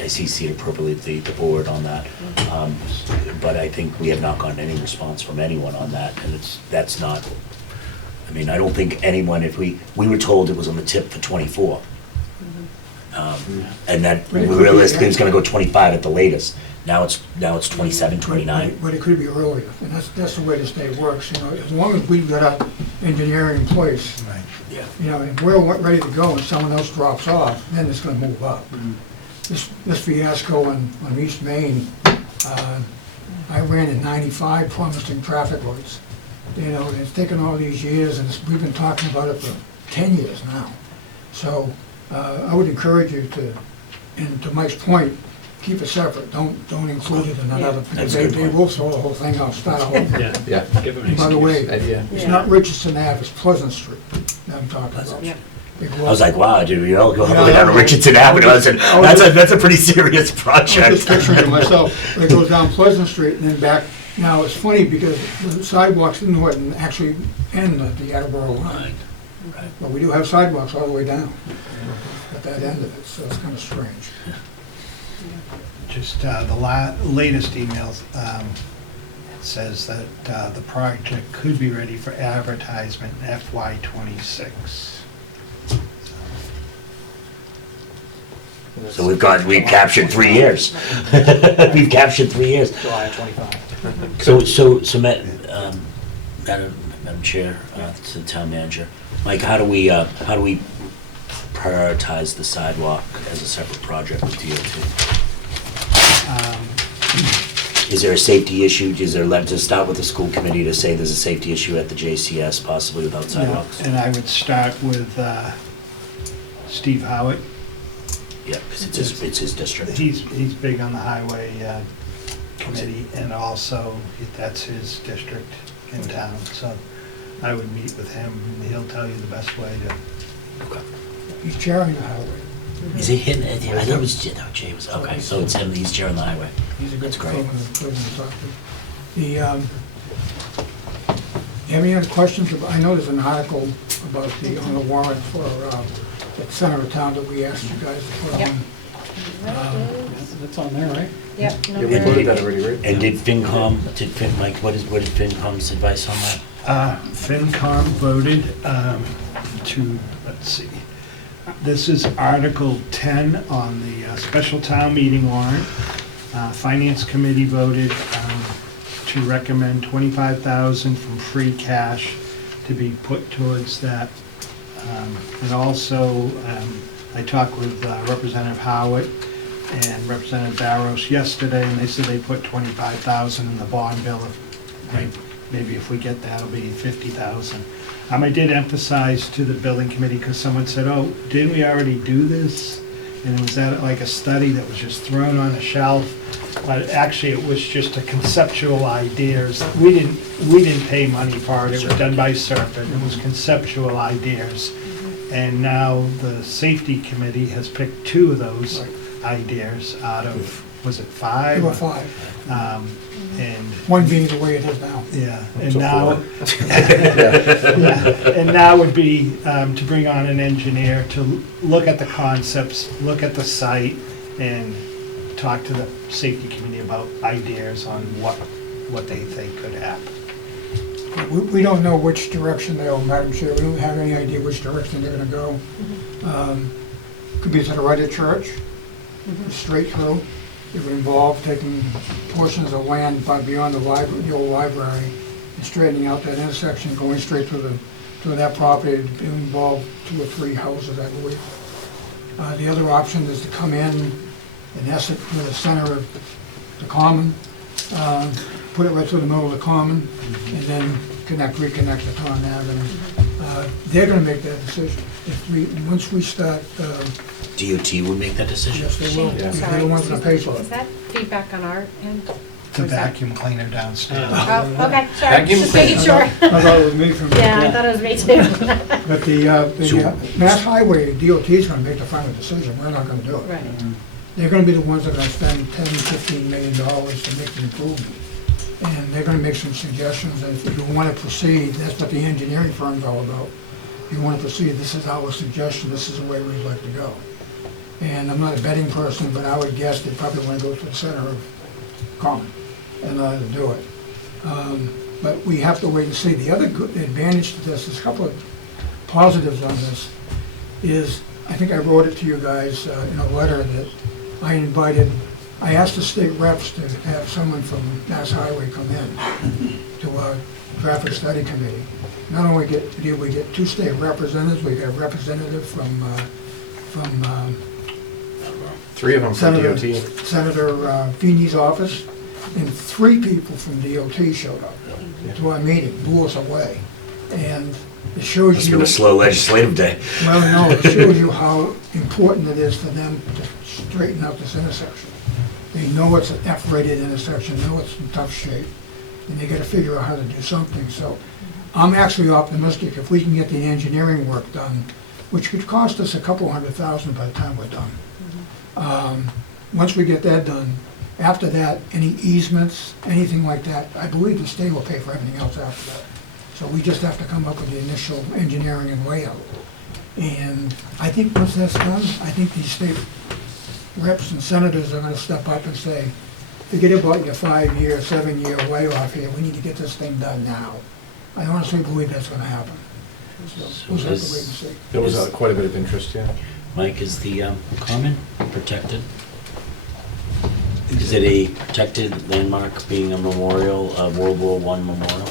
I CC'd appropriately the board on that. But I think we have not gotten any response from anyone on that, and that's not, I don't think anyone, if we were told it was on the tip for 24. And that realistically it's gonna go 25 at the latest. Now it's 27, 29. But it could be earlier, and that's the way the state works, as long as we've got our engineering in place. Right. Yeah. And we're ready to go and someone else drops off, then it's gonna move up. This fiasco on East Main, I ran in 95 promising traffic lights. And it's taken all these years, and we've been talking about it for 10 years now. So I would encourage you and to Mike's point, keep it separate. Don't include it in another, because That's a good they point. will throw the whole thing out, start all over. Yeah. Give them an By the way, excuse. it's not Richardson Ave, it's Pleasant Street that I'm talking about. Yeah. They go I was up- like, wow, dude, we all go all the way down to Richardson Avenue. I said, that's a pretty serious I was project. just picturing it myself. It goes down Pleasant Street and then back. Now, it's funny because the sidewalks in Norton actually end at the Attleboro line. Right. But we do have sidewalks all the way down at that end of it, so it's kind of strange. Just the latest emails, it says that the project could be ready for advertisement in FY '26. So we've captured 3 years. We've captured 3 years. July of '25. So, Madam Chair, to the Town Manager, Mike, how do we prioritize the sidewalk as a separate project with DOT? Is there a safety issue? Is there, to start with the school committee to say there's a safety issue at the JCS possibly without sidewalks? And I would start with Steve Howitt. Yeah, because it's his district. He's big on the highway committee, and also that's his district in town. So I would meet with him, and he'll tell you the best way to. Okay. He's chairing the highway. Is he him? I thought it was Jay was, okay, so it's him, he's chairing the highway. He's a good That's great. program to talk to. You have any other questions? I know there's an article about on the warrant for the center of town that we asked you guys to put Yep. on. That's on there, right? Yep. Yeah, we voted that already, right? And did FinCom, Mike, what is FinCom's advice on that? FinCom voted to, let's see, this is Article 10 on the special town meeting warrant. Finance Committee voted to recommend $25,000 from free cash to be put towards that. And also, I talked with Representative Howitt and Representative Barros yesterday, and they said they put $25,000 in the bond bill. Maybe if we get that, it'll be $50,000. I did emphasize to the building committee, because someone said, oh, didn't we already do this? And was that like a study that was just thrown on a shelf? But actually, it was just a conceptual ideas. We didn't pay money for it. It was done by Serpent. It was conceptual ideas. And now the safety committee has picked 2 of those ideas out of, was it 5? There were 5. And One being the way it is now. yeah, and So now, 4. yeah, and now would be to bring on an engineer to look at the concepts, look at the site, and talk to the safety committee about ideas on what they think could happen. We don't know which direction they'll, Madam Chair, we don't have any idea which direction they're gonna go. Could be to the right of church, straight through. It would involve taking portions of land beyond the old library and straightening out that intersection, going straight through that property. It would involve 2 or 3 houses, I believe. The other option is to come in essence, to the center of the common, put it right through the middle of the common, and then reconnect to Taunton Avenue. They're gonna make that decision. Once we start, DOT will make that decision? yes, they will. Yeah. They're the ones that pay for Is it. that feedback on our end? The Or is that- vacuum cleaner downstairs. Oh, okay, sorry, Vacuum just making sure. I thought it was me from. Yeah, I thought it was me too. But the Mass Highway, DOT is gonna make the final decision. We're not gonna do it. Right. They're gonna be the ones that are gonna spend $10, $15 million to make the improvement. And they're gonna make some suggestions, and if you wanna proceed, that's what the engineering firm's all about. You wanna proceed, this is our suggestion, this is the way we'd like to go. And I'm not a betting person, but I would guess they probably wanna go to the center of Common in order to do it. But we have to wait and see. The other good advantage to this, there's a couple of positives on this, is, I think I wrote it to you guys in a letter that I asked the state reps to have someone from Mass Highway come in to our traffic study committee. Not only did we get 2 state representatives, we got a representative from 3 of them from DOT. Senator Feeney's office, and 3 people from DOT showed up to our meeting, blew us away. And it shows It's you. been a slow legislative day. Well, no, it shows you how important it is for them to straighten out this intersection. They know it's an F-rated intersection, know it's in tough shape, and they gotta figure out how to do something. So I'm actually optimistic if we can get the engineering work done, which could cost us a couple $100,000 by the time we're done. Once we get that done, after that, any easements, anything like that, I believe the state will pay for everything else after that. So we just have to come up with the initial engineering and layout. And I think once that's done, I think these state reps and senators are gonna step up and say, forget about your 5-year, 7-year layoff here, we need to get this thing done now. I honestly believe that's gonna happen. So we'll have to wait and see. There was quite a bit of interest, yeah. Mike, is the common protected? Is it a protected landmark, being a memorial, a World War I memorial?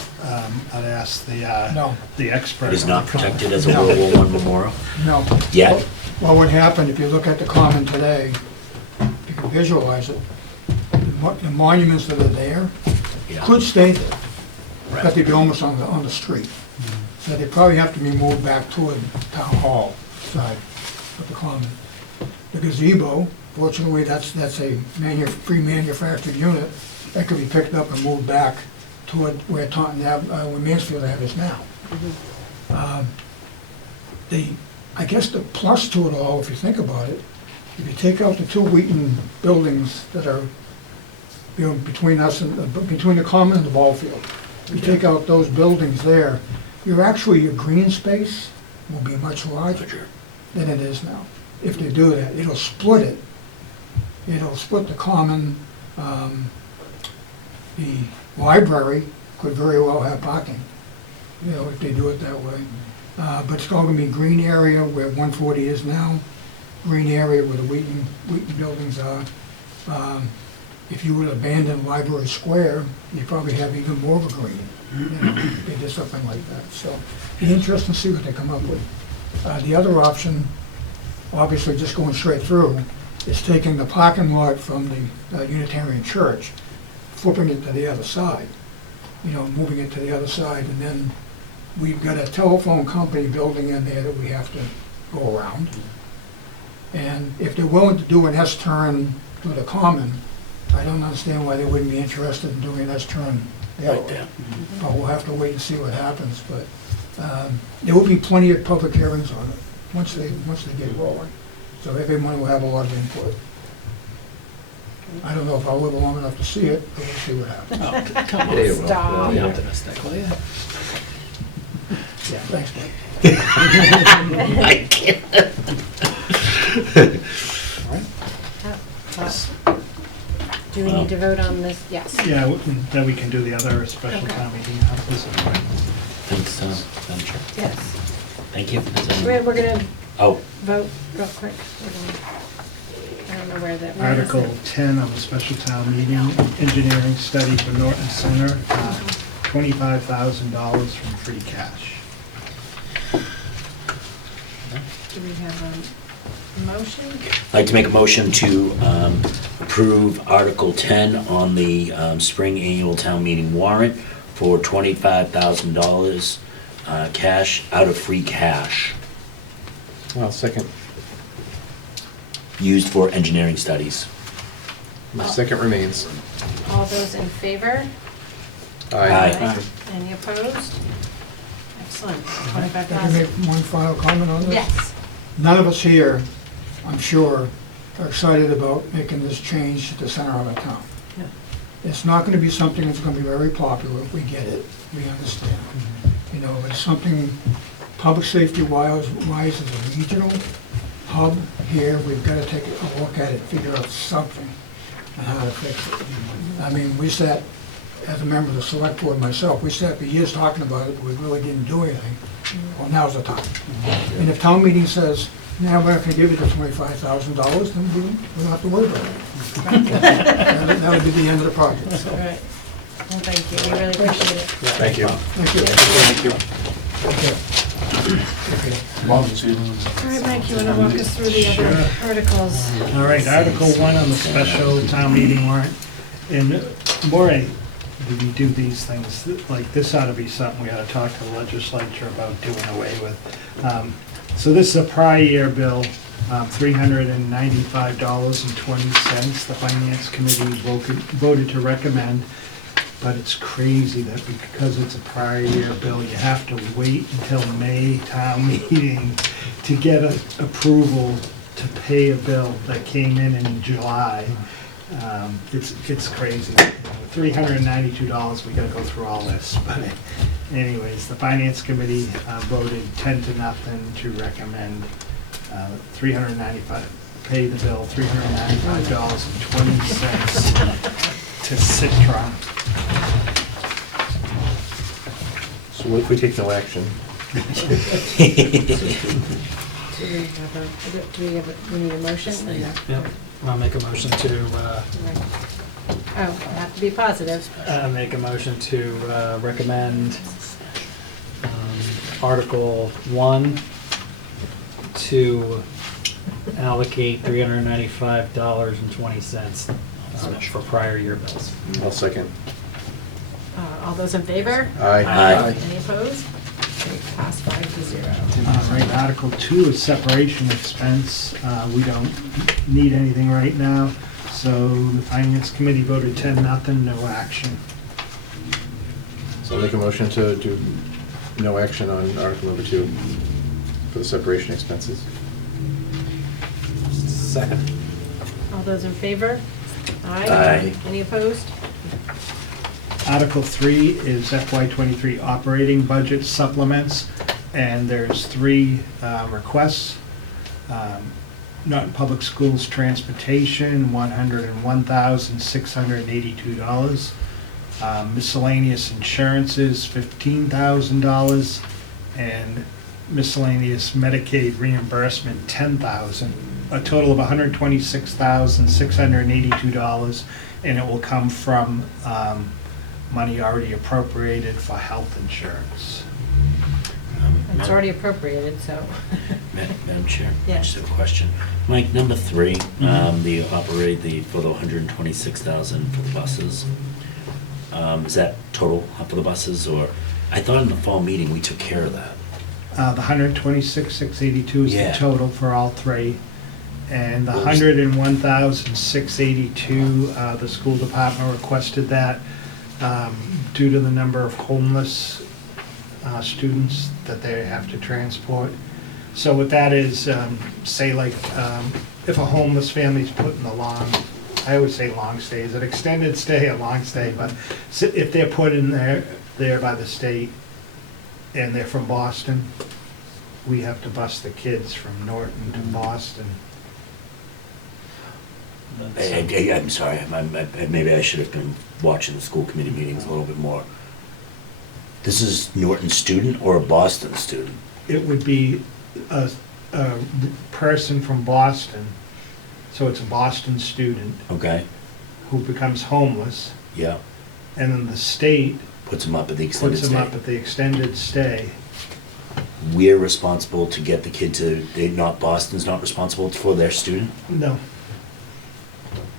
I'd ask No. the expert. It is on not the common. protected as a No. World War I memorial? No. Yet? Well, what happened, if you look at the common today, you can visualize it, the monuments that are there Yeah. could stay there, but Right. they'd be almost on the street. So they probably have to be moved back toward Town Hall side of the common. The gazebo, fortunately, that's a pre-manufactured unit, that could be picked up and moved back toward where Taunton Ave, where Mansfield Ave is now. I guess the plus to it all, if you think about it, if you take out the 2 Wheaton buildings that are, between us and, between the common and the ball field, you take out those buildings there, your green space will be much larger than it is now. If they do that, it'll split it It'll split the common. The library could very well have parking, if they do it that way. But it's all gonna be green area where 140 is now, green area where the Wheaton buildings are. If you would abandon Library Square, you'd probably have even more of a green, if they did something like that. So, be interesting to see what they come up with. The other option, obviously just going straight through, is taking the parking lot from the Unitarian Church, flipping it to the other side, moving it to the other side, and then we've got a telephone company building in there that we have to go around. And if they're willing to do an S-turn to the common, I don't understand why they wouldn't be interested in doing an S-turn there. Right there. But we'll have to wait and see what happens, but there will be plenty of public hearings on it, once they get rolling. So everyone will have a lot of input. I don't know if I'll live long enough to see it, but we'll see what happens. Oh, come Yeah, you will. Stop. Be Yeah. optimistic, will you? Yeah, thanks, Mike. I can't. Do we need to vote on this? Yes. Yeah, then we can do the other special town meeting after this. Thanks, Madam Chair. Yes. Thank you. We're gonna Oh, vote real quick. I don't know where that. where is Article it? 10 of the special town meeting, engineering study for Norton Center, $25,000 from free cash. Do we have a motion? I'd like to make a motion to approve Article 10 on the spring annual town meeting warrant for $25,000 cash out of free cash Well, second, used for engineering studies. my second remains. All those in favor? Aye. Any opposed? Excellent. Can I 25,000. make one final comment on this? Yes. None of us here, I'm sure, are excited about making this change to the center of the town. No. It's not gonna be something that's gonna be very popular, we get it, we understand. But it's something, public safety wise as a regional hub here, we've gotta take a look at it, figure out something on how to fix it. I mean, we sat, as a member of the select board myself, we sat for years talking about it, but we really didn't do anything. Well, now's the time. And if town meeting says, now we're not gonna give you the $25,000, then we don't have to worry about it. That would be the end of the project, so. All right. Well, thank you. We really appreciate it. Thank you. Thank you. Thank you. Okay. All right, Mike, you want to walk us through the other Sure. articles? All right, Article 1 on the special town meeting warrant. And Maureen, did we do these things, like this ought to be something we ought to talk to the legislature about doing away with. So this is a prior year bill, $395.20. The Finance Committee voted to recommend, but it's crazy that because it's a prior year bill, you have to wait until May town meeting to get approval to pay a bill that came in July. It's crazy. $392, we gotta go through all this, but anyways, the Finance Committee voted 10-0 to recommend pay the bill $395.20 to Citron. So what if we take no action? We need a motion? Yep. I'll make a motion to, Oh, I have to be positive. make a motion to recommend Article 1 to allocate $395.20 for prior year bills. I'll second. All those in favor? Aye. Aye. Any opposed? Pass 5-0. All right, Article 2 is separation expense. We don't need anything right now, so the Finance Committee voted 10-0, no action. So I'll make a motion to do no action on Article number 2 for the separation expenses. Second. All those in favor? Aye. Any opposed? Article 3 is FY23 operating budget supplements, and there's 3 requests. Norton Public Schools Transportation, $101,682. Miscellaneous insurances, $15,000. And miscellaneous Medicaid reimbursement, $10,000. A total of $126,682, and it will come from money already appropriated for health insurance. It's already appropriated, so. Madam Chair? Yeah. I just have a question. Mike, number 3, the for the 126,000 for the buses. Is that total for the buses, or, I thought in the fall meeting we took care of that. The 126,682 is the Yeah. total for all three. And the What was- 101,682, the school department requested that due to the number of homeless students that they have to transport. So what that is, say like, if a homeless family's put in the I always say long stay, is it extended stay or long stay, but if they're put in there by the state and they're from Boston, we have to bus the kids from Norton to Boston. I'm sorry, maybe I should have been watching the school committee meetings a little bit more. This is Norton student or a Boston student? It would be a person from Boston, so it's a Boston student Okay, who becomes homeless, yeah. and then the state Puts them up at the extended puts stay. them up at the extended stay. We're responsible to get the kid to, Boston's not responsible for their student? No,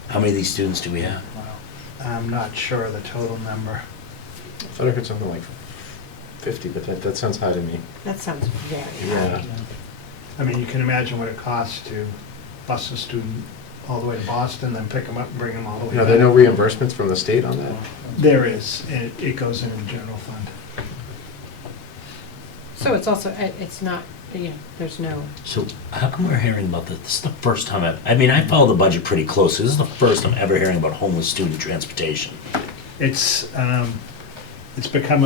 How many of these students do we have? I'm not sure of the total number. I thought I heard something like 50, but that sounds high to me. That sounds very Yeah. high. I mean, you can imagine what it costs to bus a student all the way to Boston, then pick them up and bring them all the way Now, back. there are no reimbursements from the state on that? There is, and it goes into the general fund. So it's also, it's not, there's no, So how come we're hearing about this? This is the first time I follow the budget pretty closely. This is the first I'm ever hearing about homeless student transportation. It's become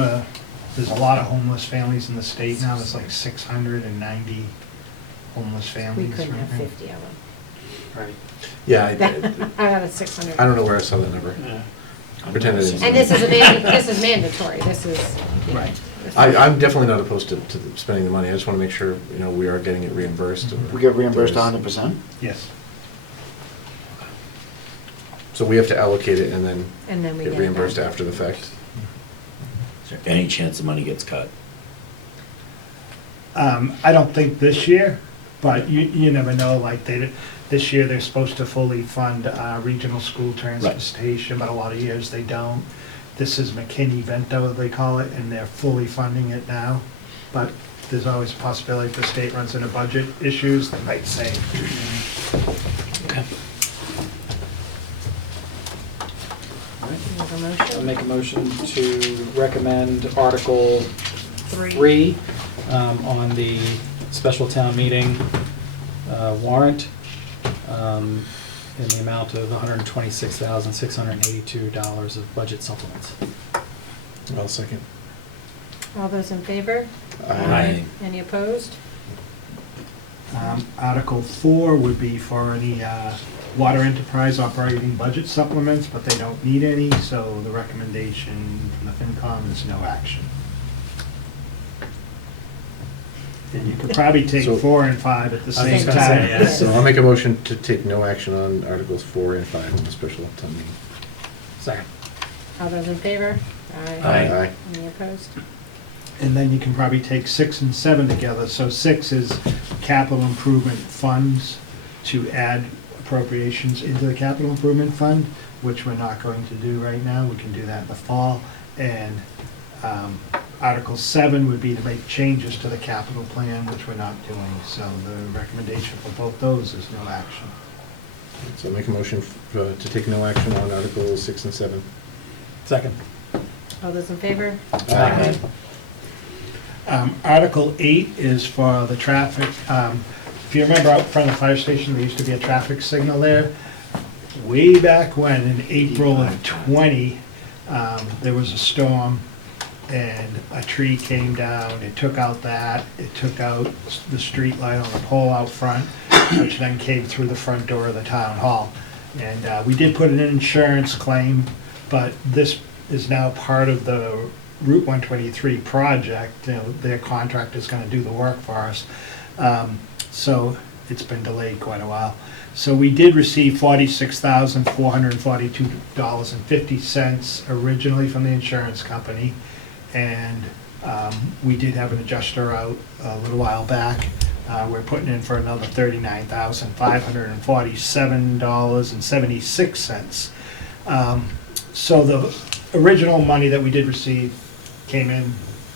there's a lot of homeless families in the state now. There's like 690 homeless we families. couldn't right have now. 50 of them. Right. Yeah, I got a 600. I don't know where I saw that number. Pretend it is. And this is mandatory, this is. Right. I'm definitely not opposed to spending the money. I just want to make sure, we are getting it reimbursed. We get reimbursed There's- 100%? Yes. So we have to allocate it and then And then we get get it reimbursed back. after the fact. Is there any chance the money gets cut? I don't think this year, but you never know, like this year they're supposed to fully fund regional school transportation, but a lot of years they don't. This is McKinney-Vento, they call it, and they're fully funding it now. But there's always a possibility if the state runs into budget issues, they might say. Okay. You have a I'll motion? make a motion to recommend Article 3 on the special town meeting warrant in the amount of $126,682 of budget supplements. I'll second. All those in favor? Aye. Any opposed? Article 4 would be for any water enterprise operating budget supplements, but they don't need any, so the recommendation from the FinCom is no action. And you could probably take So- 4 and 5 at the I was same just gonna say, time. yeah. So I'll make a motion to take no action on Articles 4 and 5 in the special town meeting. Second. All those in favor? Aye. Any opposed? And then you can probably take 6 and 7 together. So 6 is capital improvement funds to add appropriations into the capital improvement fund, which we're not going to do right now. We can do that in the fall. And Article 7 would be to make changes to the capital plan, which we're not doing. So the recommendation for both those is no action. So make a motion to take no action on Articles 6 and 7. Second. All those in favor? Aye. Article 8 is for the traffic. If you remember out front of the fire station, there used to be a traffic signal there. Way back when, in April of 20, there was a storm and a tree came down. It took out the street light on the pole out front. which then came through the front door of the town hall. And we did put in an insurance claim, but this is now part of the Route 123 project. You know, their contractor's gonna do the work for us. So it's been delayed quite a while. So we did receive $46,442.50 originally from the insurance company. And we did have an adjuster out a little while back. We're putting in for another $39,547.76. So the original money that we did receive came in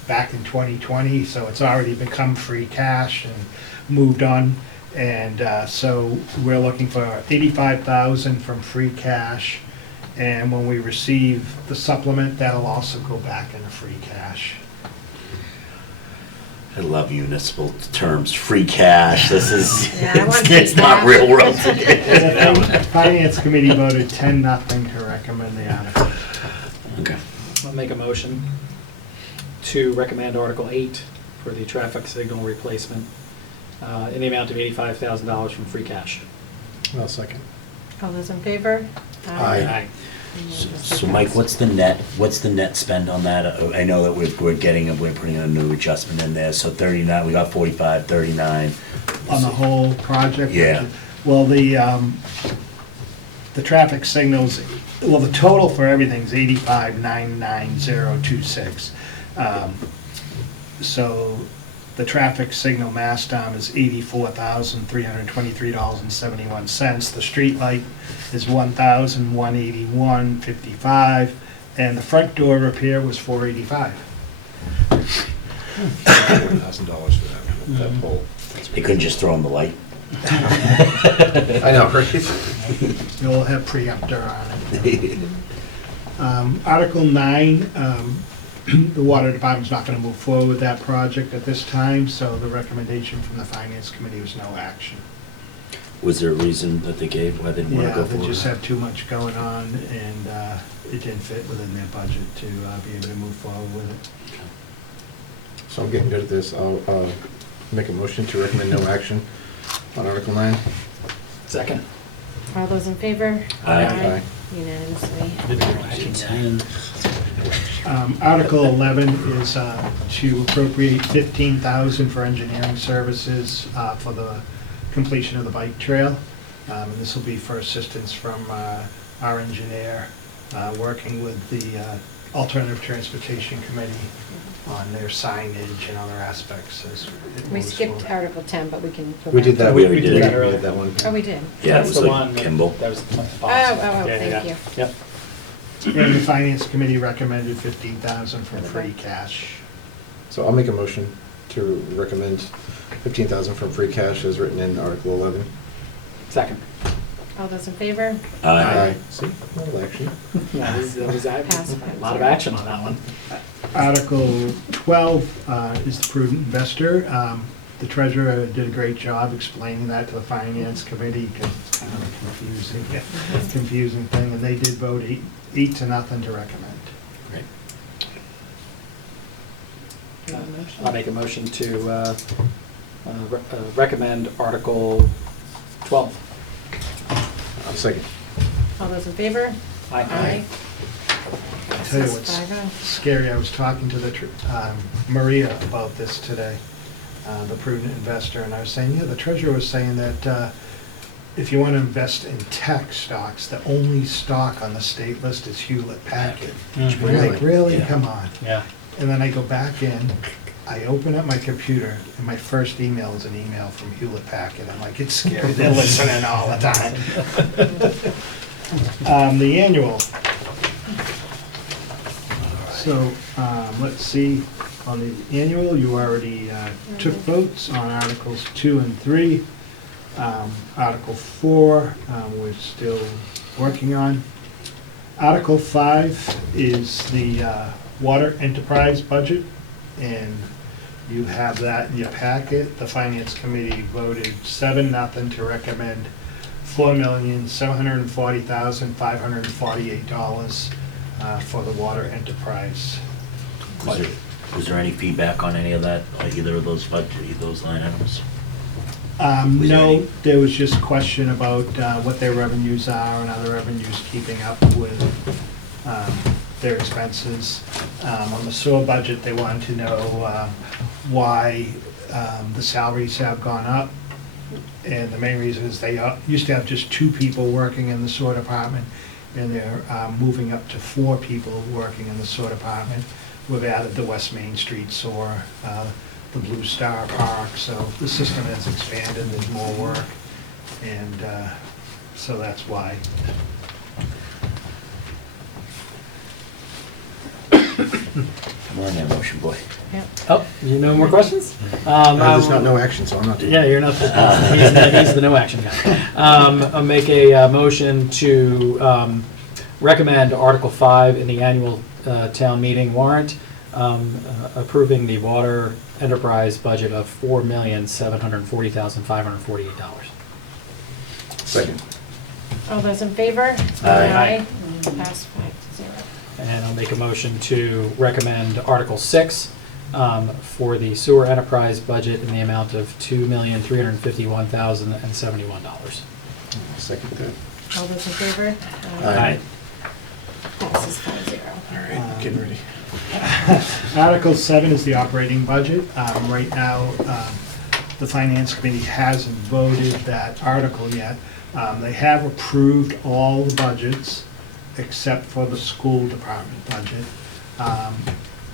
back in 2020, so it's already become free cash and moved on. And so we're looking for $85,000 from free cash. And when we receive the supplement, that'll also go back into free cash. I love municipal terms, free cash, this is, Yeah, I want free it's not cash. real world. The Finance Committee voted 10-0 to recommend the article. Okay. I'll make a motion to recommend Article 8 for the traffic signal replacement in the amount of $85,000 from free cash. I'll second. All those in favor? Aye. So Mike, what's the net spend on that? I know that we're putting a new adjustment in there, so 39, we got 45, 39. On the whole project? Yeah. Well, the traffic signals, well, the total for everything's 85,99026. So the traffic signal mast down is $84,323.71. The street light is $1,181.55, and the front door repair was $485. $4,000 for that pole. They couldn't just throw in the light? I know, right? You'll have preemptor on it. Article 9, the Water Department's not gonna move forward with that project at this time, so the recommendation from the Finance Committee was no action. Was there a reason that they gave, why they didn't want to Yeah, go they forward? just had too much going on, and it didn't fit within their budget to be able to move forward with it. So I'm getting good at this. I'll make a motion to recommend no action on Article 9. Second. All those in favor? Aye. Unanimously. Article 11 is to appropriate $15,000 for engineering services for the completion of the bike trail. And this will be for assistance from our engineer, working with the Alternative Transportation Committee on their signage and other aspects as it We moves skipped forward. Article 10, but we can go We back did to that. it. We already did it. We did that one. Oh, we did? Yeah, it That's was the like one that- Kimball. That was at the Oh, bottom. thank you. Yep. And the Finance Committee recommended $15,000 from free cash. So I'll make a motion to recommend $15,000 from free cash as written in Article 11. Second. All those in favor? Aye. See, a little action. Yeah, this is a Pass lot of action on that one. Article 12 is the prudent investor. The treasurer did a great job explaining that to the finance committee, because it's kind of a confusing thing, and they did vote 8-0 to recommend. Great. I'll make a motion to recommend Article 12. I'll second. All those in favor? Aye. I'll tell you Passes what's 5-0. scary, I was talking to the Maria about this today, the prudent investor, and I was saying, yeah, the treasurer was saying that if you want to invest in tech stocks, the only stock on the state list is Hewlett Packard. Mhm. We're like, really? Yeah. Come on. Yeah. And then I go back in, I open up my computer, and my first email is an email from Hewlett Packard. I'm like, it's scary, they're listening all the time. The annual. So, let's see, on the annual, you already took votes on Articles 2 and 3. Article 4, we're still working on. Article 5 is the water enterprise budget, and you have that in your packet. The Finance Committee voted 7-0 to recommend $4,740,548 for the water enterprise. Was there any feedback on any of that, or either of those line items? Was there No, any- there was just a question about what their revenues are and other revenues keeping up with their expenses. On the sewer budget, they wanted to know why the salaries have gone up. And the main reason is they used to have just 2 people working in the sewer department, and they're moving up to 4 people working in the sewer department. We've added the West Main Street sewer, the Blue Star Park, so the system has expanded, there's more work, and so that's why. Come on now, motion boy. Oh, you know more questions? There's not no action, so I'm not doing it. Yeah, you're not, he's the no action guy. I'll make a motion to recommend Article 5 in the annual town meeting warrant, approving the water enterprise budget of $4,740,548. Second. All those in favor? Aye. Pass 5-0. And I'll make a motion to recommend Article 6 for the sewer enterprise budget in the amount of $2,351,071. Second that. All those in favor? Aye. Passes 5-0. All right, getting ready. Article 7 is the operating budget. Right now, the Finance Committee hasn't voted that article yet. They have approved all the budgets except for the school department budget.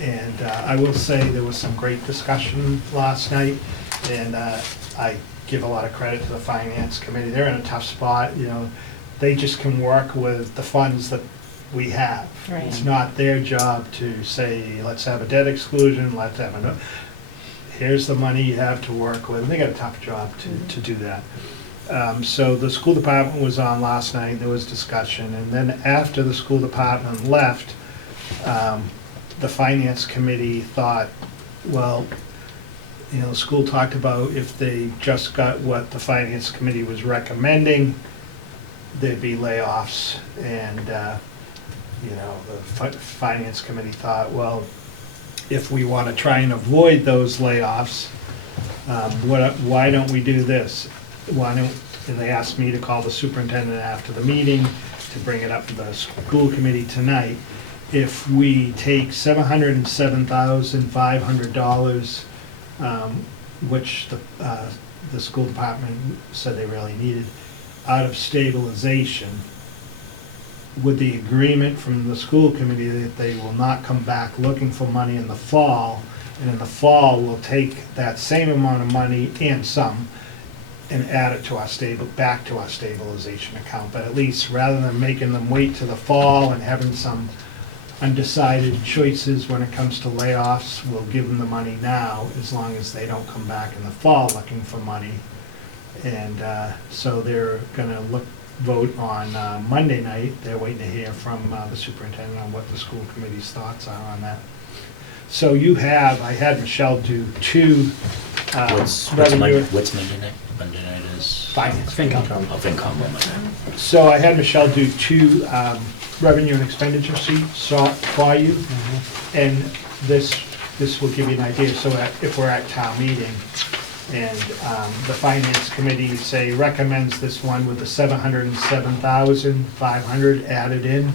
And I will say there was some great discussion last night, and I give a lot of credit to the Finance Committee. They're in a tough spot, you know. They just can work with the funds that we have. Right. It's not their job to say, let's have a debt exclusion, let's have a, here's the money you have to work with. And they got a tough job to do that. So the school department was on last night, there was discussion, and then after the school department left, the Finance Committee thought, well, you know, the school talked about if they just got what the Finance Committee was recommending, there'd be layoffs, and, you know, the Finance Committee thought, well, if we want to try and avoid those layoffs, why don't we do this? And they asked me to call the superintendent after the meeting to bring it up to the school committee tonight. If we take $707,500, which the school department said they really needed, out of stabilization, with the agreement from the school committee that they will not come back looking for money in the fall, and in the fall, we'll take that same amount of money and some, and add it to our back to our stabilization account. But at least, rather than making them wait to the fall and having some undecided choices when it comes to layoffs, we'll give them the money now, as long as they don't come back in the fall looking for money. And so they're gonna vote on Monday night. They're waiting to hear from the superintendent on what the school committee's thoughts are on that. So I had Michelle do 2 What's revenue. Monday night? Monday night is? Finance. FinCom. Oh, FinCom, oh my God. So I had Michelle do 2 revenue and expenditure sheets for you. And this will give you an idea, so if we're at town meeting, and the Finance Committee, say, recommends this one with the $707,500 added in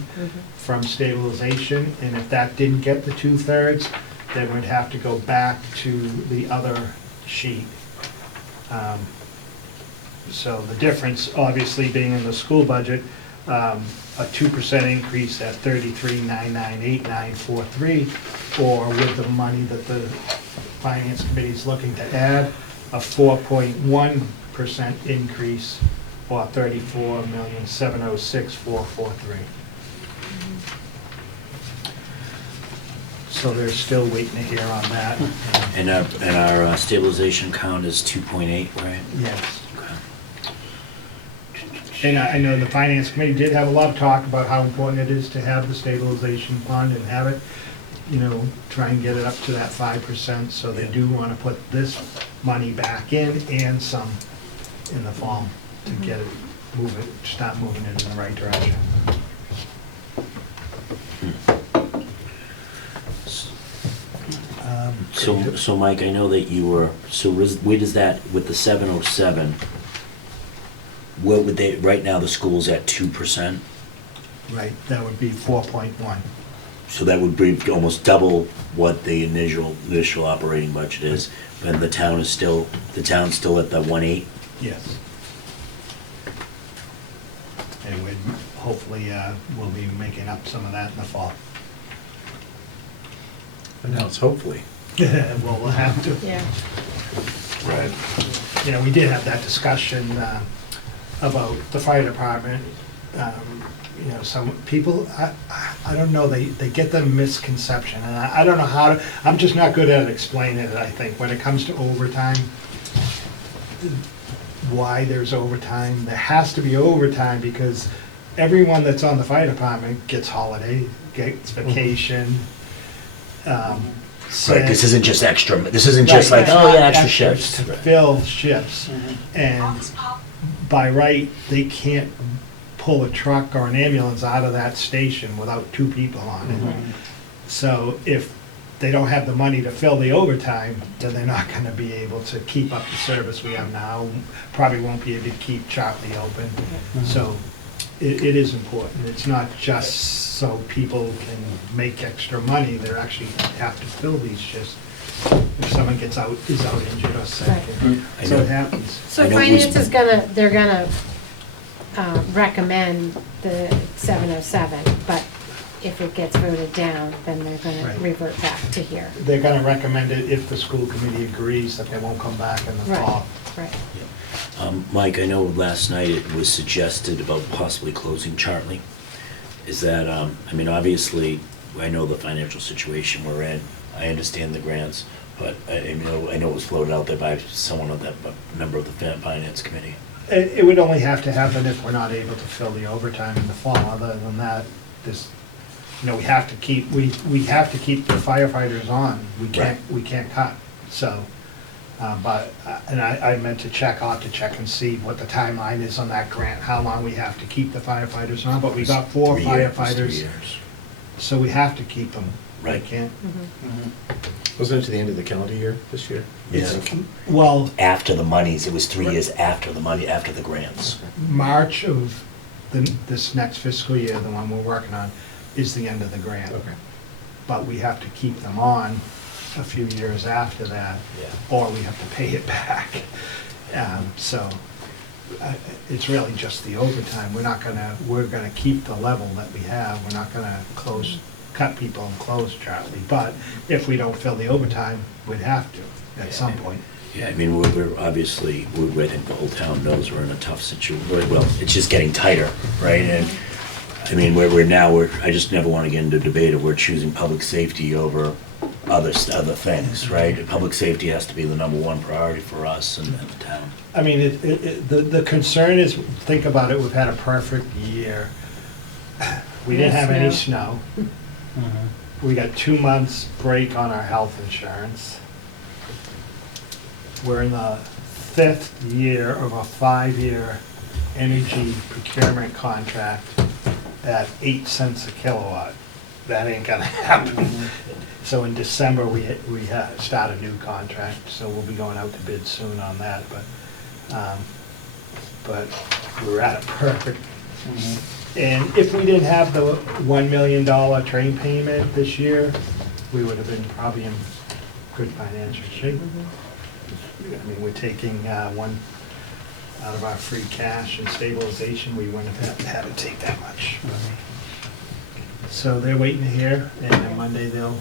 from stabilization, and if that didn't get the 2/3, then we'd have to go back to the other sheet. So the difference, obviously, being in the school budget, a 2% increase at 33,998,943, or with the money that the Finance Committee is looking to add, a 4.1% increase, or 34,706,443. So they're still waiting to hear on that. And our stabilization count is 2.8, right? Yes. Okay. And I know the Finance Committee did have a lot of talk about how important it is to have the stabilization fund and have it, you know, try and get it up to that 5%, so they do want to put this money back in and some in the fall to get it, start moving it in the right direction. So Mike, I know that you were, where does that, with the 707, what would they, right now the school's at 2%? Right, that would be 4.1. So that would be almost double what the initial operating budget is, and the town's still at the 1.8? Yes. And we'd, hopefully, we'll be making up some of that in the fall. And now it's hopefully. Well, we'll have to. Yeah. You know, we did have that discussion about the fire department. You know, some people, I don't know, they get the misconception, and I don't know how to, I'm just not good at explaining it, I think, when it comes to overtime, why there's overtime. There has to be overtime because everyone that's on the fire department gets holiday, gets vacation. Right, this isn't just extra, this isn't just like, Right, oh yeah, it's extra not shifts. To fill shifts. And by right, they can't pull a truck or an ambulance out of that station without 2 people on it. So if they don't have the money to fill the overtime, then they're not gonna be able to keep up the service we have now. Probably won't be able to keep Charlie open. So it is important. It's not just so people can make extra money, they actually have to fill these shifts. If someone is out injured or sick. I So know. it happens. So I know it was- finance is they're gonna recommend the 707, but if it gets voted down, then they're gonna Right. revert back to here. They're gonna recommend it if the school committee agrees that they won't come back in the Right, fall. right. Mike, I know last night it was suggested about possibly closing Charlie. Is that, I mean, obviously, I know the financial situation we're in. I understand the grants, but I know it was floated out there by someone of that, a member of the finance committee. It would only have to happen if we're not able to fill the overtime in the fall. Other than that, we have to keep the firefighters on. We can't cut, so. And I meant to ought to check and see what the timeline is on that grant, how long we have to keep the firefighters on, but we got 4 3 years, 3 firefighters, years. so we have to keep them. Right. We can't. Wasn't it to the end of the calendar year this year? Yeah. Well, After the monies, it was 3 years after the money, after the grants. March of this next fiscal year, the one we're working on, is the end of the grant. Okay. But we have to keep them on a few years after that, or we have to pay it back. So it's really just the overtime. We're gonna keep the level that we have. We're not gonna cut people and close Charlie. But if we don't fill the overtime, we'd have to at some point. Yeah, I mean, we're obviously, I think the whole town knows we're in a tough situation. Well, it's just getting tighter, right? And, I mean, I just never want to get into debate of we're choosing public safety over other things, right? Public safety has to be the #1 priority for us and the town. I mean, the concern is, think about it, we've had a perfect year. We didn't have any snow. We got 2 months break on our health insurance. We're in the 5th year of a 5-year energy procurement contract at 8 cents a kilowatt. That ain't gonna happen. So in December, we start a new contract, so we'll be going out to bid soon on that, but we're at a perfect. And if we didn't have the $1 million train payment this year, we would have been probably in good financial shape. I mean, we're taking one out of our free cash and stabilization, we wouldn't have had to take that much. So they're waiting to hear, and then Monday they'll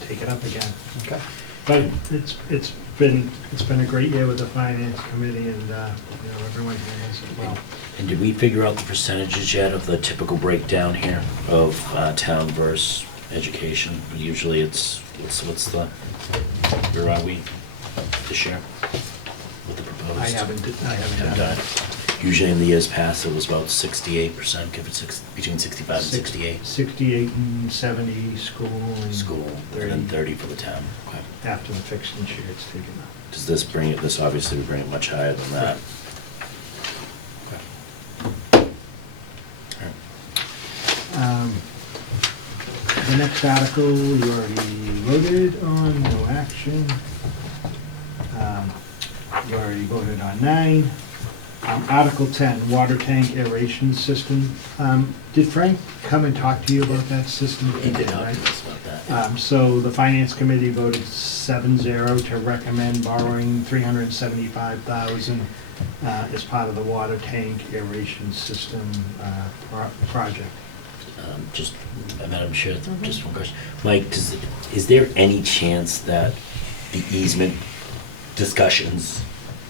take it up again. Okay. But it's been a great year with the finance committee, and everyone handles it well. And did we figure out the percentages yet of the typical breakdown here of town versus education? Usually it's, where are we this year with the proposed? I haven't done it. Usually in the years past, it was about 68%, give it between 65 and 68. 68 and 70 school and School, and then 30 for the town. Okay. after the fixed and shared's taken out. Does this bring it, this obviously would bring it much higher than that? The next article, you already voted on, no action. You already voted on 9. Article 10, water tank aeration system. Did Frank come and talk to you about that system? He did talk Right? to us about that. So the Finance Committee voted 7-0 to recommend borrowing $375,000 as part of the water tank aeration system project. Madam Chair, just one question. Mike, is there any chance that the easement discussions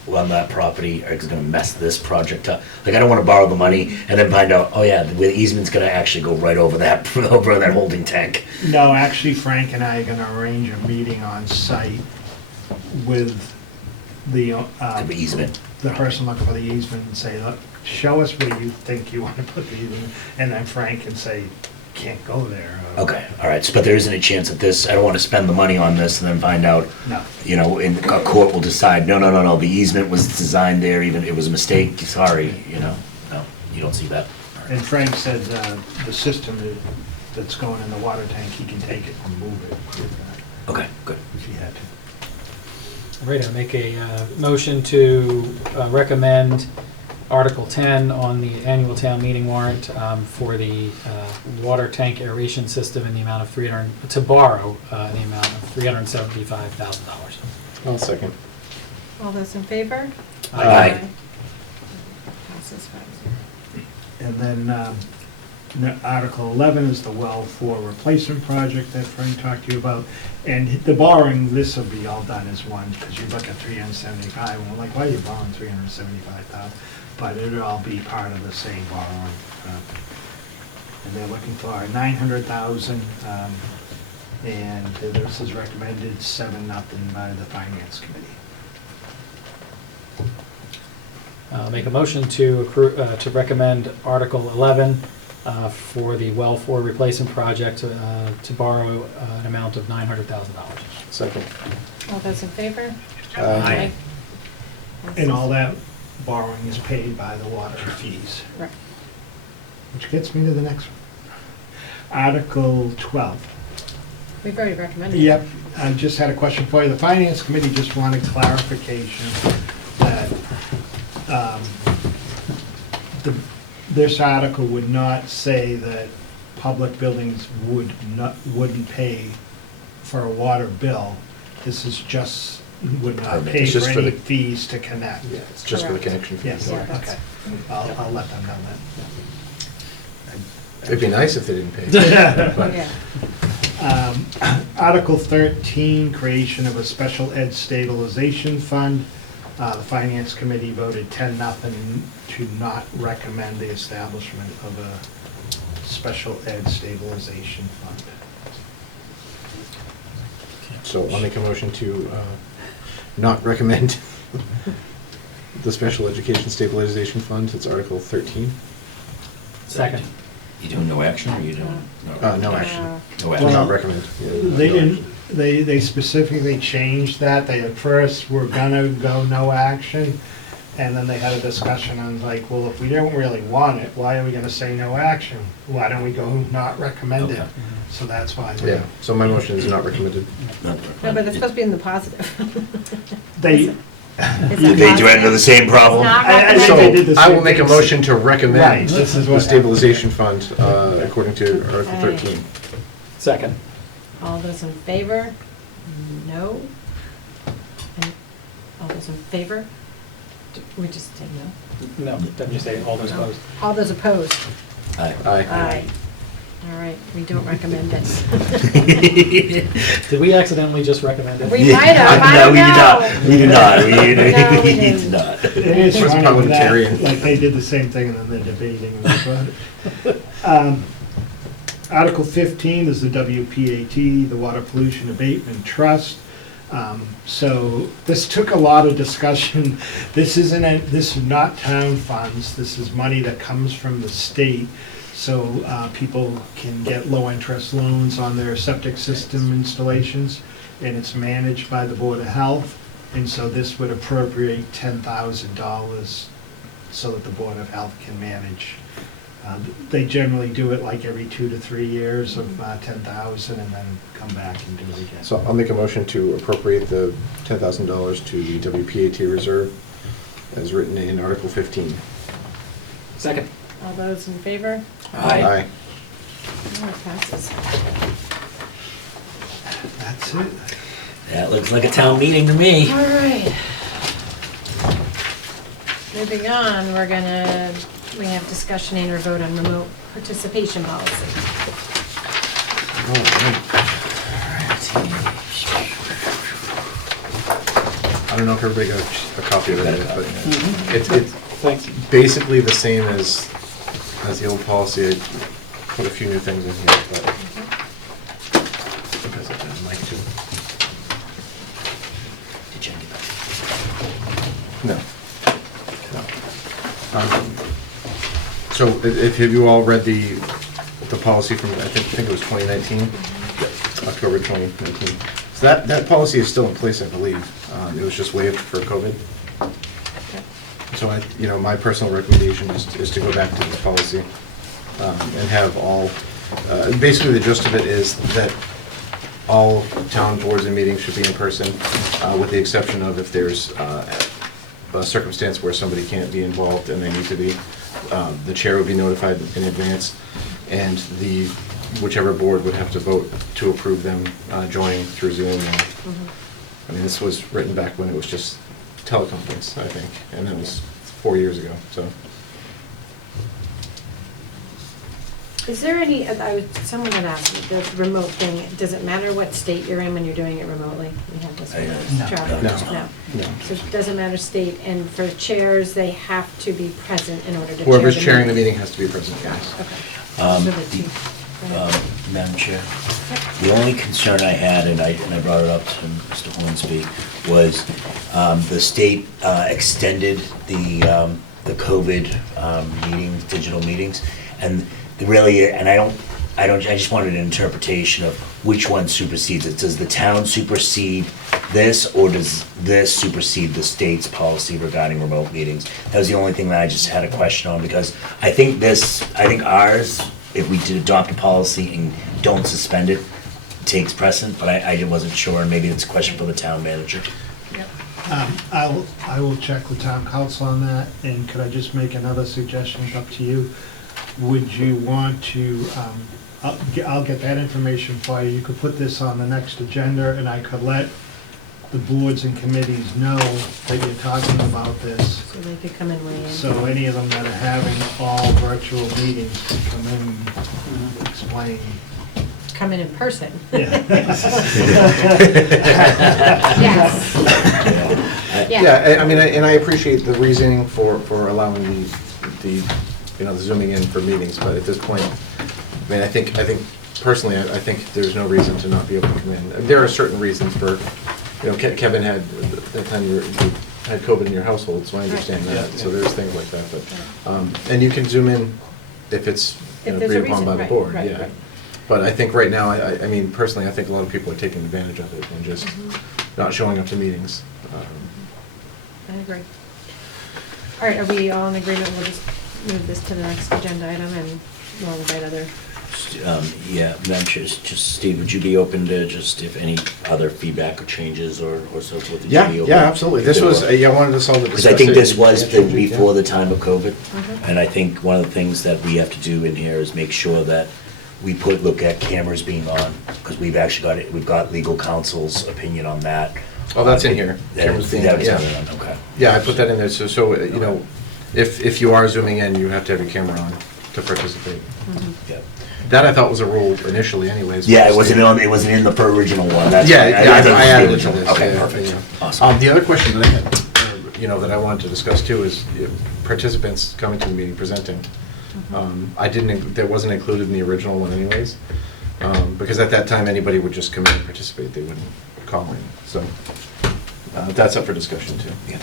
on that property are gonna mess this project up? Like, I don't wanna borrow the money and then find out, oh yeah, the easement's gonna actually go right over that, over that holding tank. No, actually, Frank and I are gonna arrange a meeting on site with the easement. the person looking for the easement and say, look, show us where you think you want to put the easement, and then Frank can say, can't go there. Okay, all right, but there isn't a chance that this, I don't wanna spend the money on this and then find out, No. you know, in a court will decide, no, the easement was designed there, even, it was a mistake, sorry, you know? No, you don't see that? And Frank said the system that's going in the water tank, he can take it and move it Okay, good. if he had to. All right, I'll make a motion to recommend Article 10 on the annual town meeting warrant for the water tank aeration system in the amount of to borrow in the amount of $375,000. I'll second. All those in favor? Aye. Passes 5-0. And then Article 11 is the well 4 replacement project that Frank talked to you about. And the borrowing, this will be all done as one, because you look at 375, and we're like, why are you borrowing 375,000? But it'll all be part of the same borrowing. And they're looking for 900,000, and this is recommended 7-0 by the Finance Committee. Make a motion to recommend Article 11 for the well 4 replacement project to borrow an amount of $900,000. Second. All those in favor? Aye. And all that borrowing is paid by the water fees. Right. Which gets me to the next one. Article 12. We've already recommended. Yep, I just had a question for you. The Finance Committee just wanted clarification that this article would not say that public buildings wouldn't pay for a water bill. This is just, would not Permit. pay It's just for for any the- fees to connect. Yeah, it's just for the Correct. connection Yes, fees. Yeah, that's- okay. I'll let them know It'd be nice if they didn't pay. that. Yeah. Article 13, creation of a special ed stabilization fund. The Finance Committee voted 10-0 to not recommend the establishment of a special ed stabilization fund. So I'll make a motion to not recommend the Special Education Stabilization Fund. It's Article 13. Second. You doing no action, or you doing? No action. No To action. not recommend. Yeah, They no didn't, action. they specifically changed that. They at first were gonna go no action, and then they had a discussion and like, well, if we don't really want it, why are we gonna say no action? Why don't we go not recommend it? Okay. So that's why. Yeah, so my motion is not recommended. No, but it's supposed to be in the positive. They, Is that They positive? rid of the same problem? It's not I think So they did the I will same make a thing. motion to Right, recommend this is the what- stabilization fund according to Article Okay. 13. Second. All those in favor? No? And all those in favor? We just say no? No, doesn't you say all those opposed? All those opposed? Aye. Aye. All right, we don't recommend it. Did we accidentally just recommend it? We might have, I don't know. We did not, we No, we did didn't. not. It is It's funny when that, parliamentarian. like, they did the same thing and then they're debating about it. Article 15 is the WPAT, the Water Pollution Abatement Trust. So this took a lot of discussion. This is not town funds, this is money that comes from the state. So people can get low-interest loans on their septic system installations, and it's managed by the Board of Health. And so this would appropriate $10,000 so that the Board of Health can manage They generally do it like every 2 to 3 years of 10,000 and then come back and do it again. So I'll make a motion to appropriate the $10,000 to the WPAT reserve as written in Article 15. Second. All those in favor? Aye. Oh, it passes. That's it. That looks like a town meeting to me. All right. Moving on, we have discussion and or vote on remote participation policy. I don't know if everybody got a copy of it, but it's Thanks. basically the same as the old policy. I put a few new things in here, but because I didn't like to. No. So if have you all read the policy from, I think it was 2019? October 2019. So that policy is still in place, I believe. It was just waived for COVID. So my personal recommendation is to go back to this policy and have all, basically the gist of it is that all town boards and meetings should be in person, with the exception of if there's a circumstance where somebody can't be involved and they need to be, the chair would be notified in advance, and whichever board would have to vote to approve them joining through Zoom. I mean, this was written back when it was just teleconference, I think, and that was 4 years ago, so. Is there any, someone had asked me, the remote thing, does it matter what state you're in when you're doing it remotely? We had this one. No. Travel. No. No. So it doesn't matter state, and for chairs, they have to be present in order to chair Whoever's the chairing the meeting. meeting has to be present, yes. Okay. Those are the two. Go ahead. Madam Chair, the only concern I had, and I brought it up to Mr. Hornsby, was the state extended the COVID meetings, digital meetings, and really, and I just wanted an interpretation of which one supersedes it. Does the town supersede this, or does this supersede the state's policy regarding remote meetings? That was the only thing that I just had a question on, because I think ours, if we did adopt a policy and don't suspend it, takes precedent, but I wasn't sure, and maybe it's a question for the town manager. I will check with town council on that, and could I just make another suggestion? It's up to you. Would you want to, I'll get that information for you. You could put this on the next agenda, and I could let the boards and committees know that you're talking about this. So they could come and weigh in. So any of them that are having all virtual meetings can come in and explain. Come in person. Yeah. Yes. Yeah, I mean, and I appreciate the reasoning for allowing the zooming in for meetings, but at this point, I mean, I think personally, I think there's no reason to not be able to come in. There are certain reasons for, Kevin had, that time you had COVID in your household, so I understand that, so there's things like that, but, and you can zoom in if it's If there's a agreed upon by reason, the board, right. yeah. But I think right now, I mean, personally, I think a lot of people are taking advantage of it and just not showing up to meetings. I agree. All right, are we all in agreement? We'll just move this to the next agenda item, and we'll invite other. Yeah, Madam Chair, just Steve, would you be open to just if any other feedback or changes or so forth? Would you Yeah, be open? yeah, absolutely. This was, I wanted to solve it. Because I think this was before the the time of COVID, and I think one of the things that we have to do in here is make sure that we look at cameras being on, because we've got legal counsel's opinion on that. Oh, that's in here. Cameras being on, yeah. Okay. Yeah, I put that in there, so, if you are zooming in, you have to have your camera on to participate. Yeah. That I thought was a rule initially anyways. Yeah, it wasn't in the original one. That's Yeah, why I think added it it's to the this. original. Okay, yeah, perfect. yeah. Awesome. The other question that I had, that I wanted to discuss too is participants coming to the meeting, presenting. That wasn't included in the original one anyways, because at that time, anybody would just come in and participate, they wouldn't call in, so that's up for discussion too. Yeah.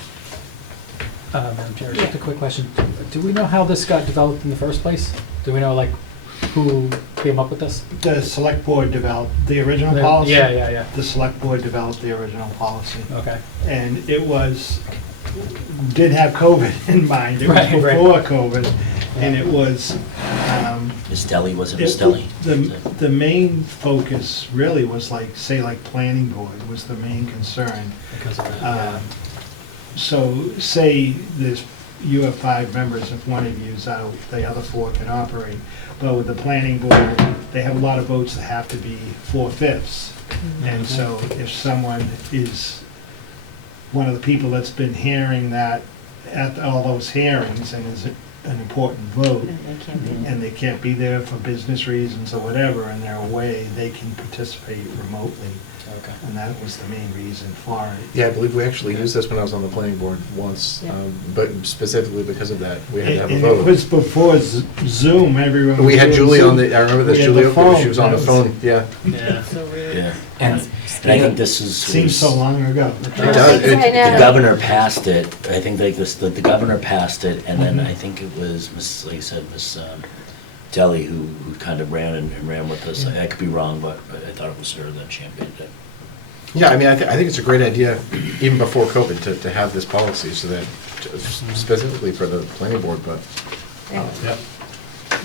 Madam Chair, just a quick question. Do we know how this got developed in the first place? Do we know, who came up with this? The select board developed the original policy. Yeah. The select board developed the original policy. Okay. And it did have COVID in mind. It was Right. before COVID, and it was Miss Deli, was it Miss Deli? The main focus really was like, say, like planning board was the main concern. Because of that, So say you have 5 members, if one of you is out, the other 4 can operate. But with the planning board, they have a lot of votes that have to be 4/5. And so if someone is one of the people that's been hearing that at all those hearings and is an important vote, They can't be. and they can't be there for business reasons or whatever, and they're away, they can participate remotely. Okay. And that was the main reason for it. Yeah, I believe we actually used this when I was on the planning board once, Yeah. but specifically because of that, we had to have a And it vote. was before Zoom, everyone. We was had doing Julie on Zoom. the, I remember this, We had Julie the Oakley, she phone. was on the That phone, yeah. Yeah. So weird. Yeah. And And I think this is. Seems so long ago. It does. I know. The governor passed it, I think like this, the governor passed it, and then I think it was Miss, like I said, Miss Deli who kind of ran and ran with us. I could be wrong, but I thought it was her that championed it. Yeah, I mean, I think it's a great idea, even before COVID, to have this policy, so that, specifically for the planning board, but, Yeah. yeah.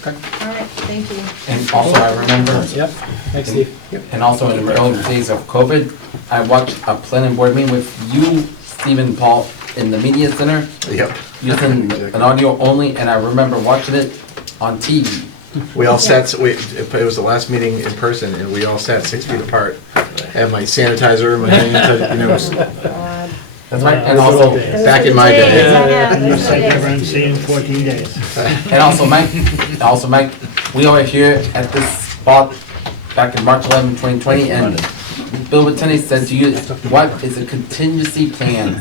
All right, thank you. And also, I remember, Yep, thanks, Steve. and also in the early days of COVID, I watched a planning board meeting with you, Stephen, Paul, in the media center, Yep. using an audio only, and I remember watching it on TV. We all sat, it was the last meeting in person, and we all sat 6 feet apart. I had my sanitizer, my hand sanitizer, you know, it was God. That's right, and also, Those back are in the my days, day. I know, And you those are said the you're days. going to see in 14 days. and also Mike, we are here at this spot back in March 11, 2020, and Bill Witteni said to you, what is a contingency plan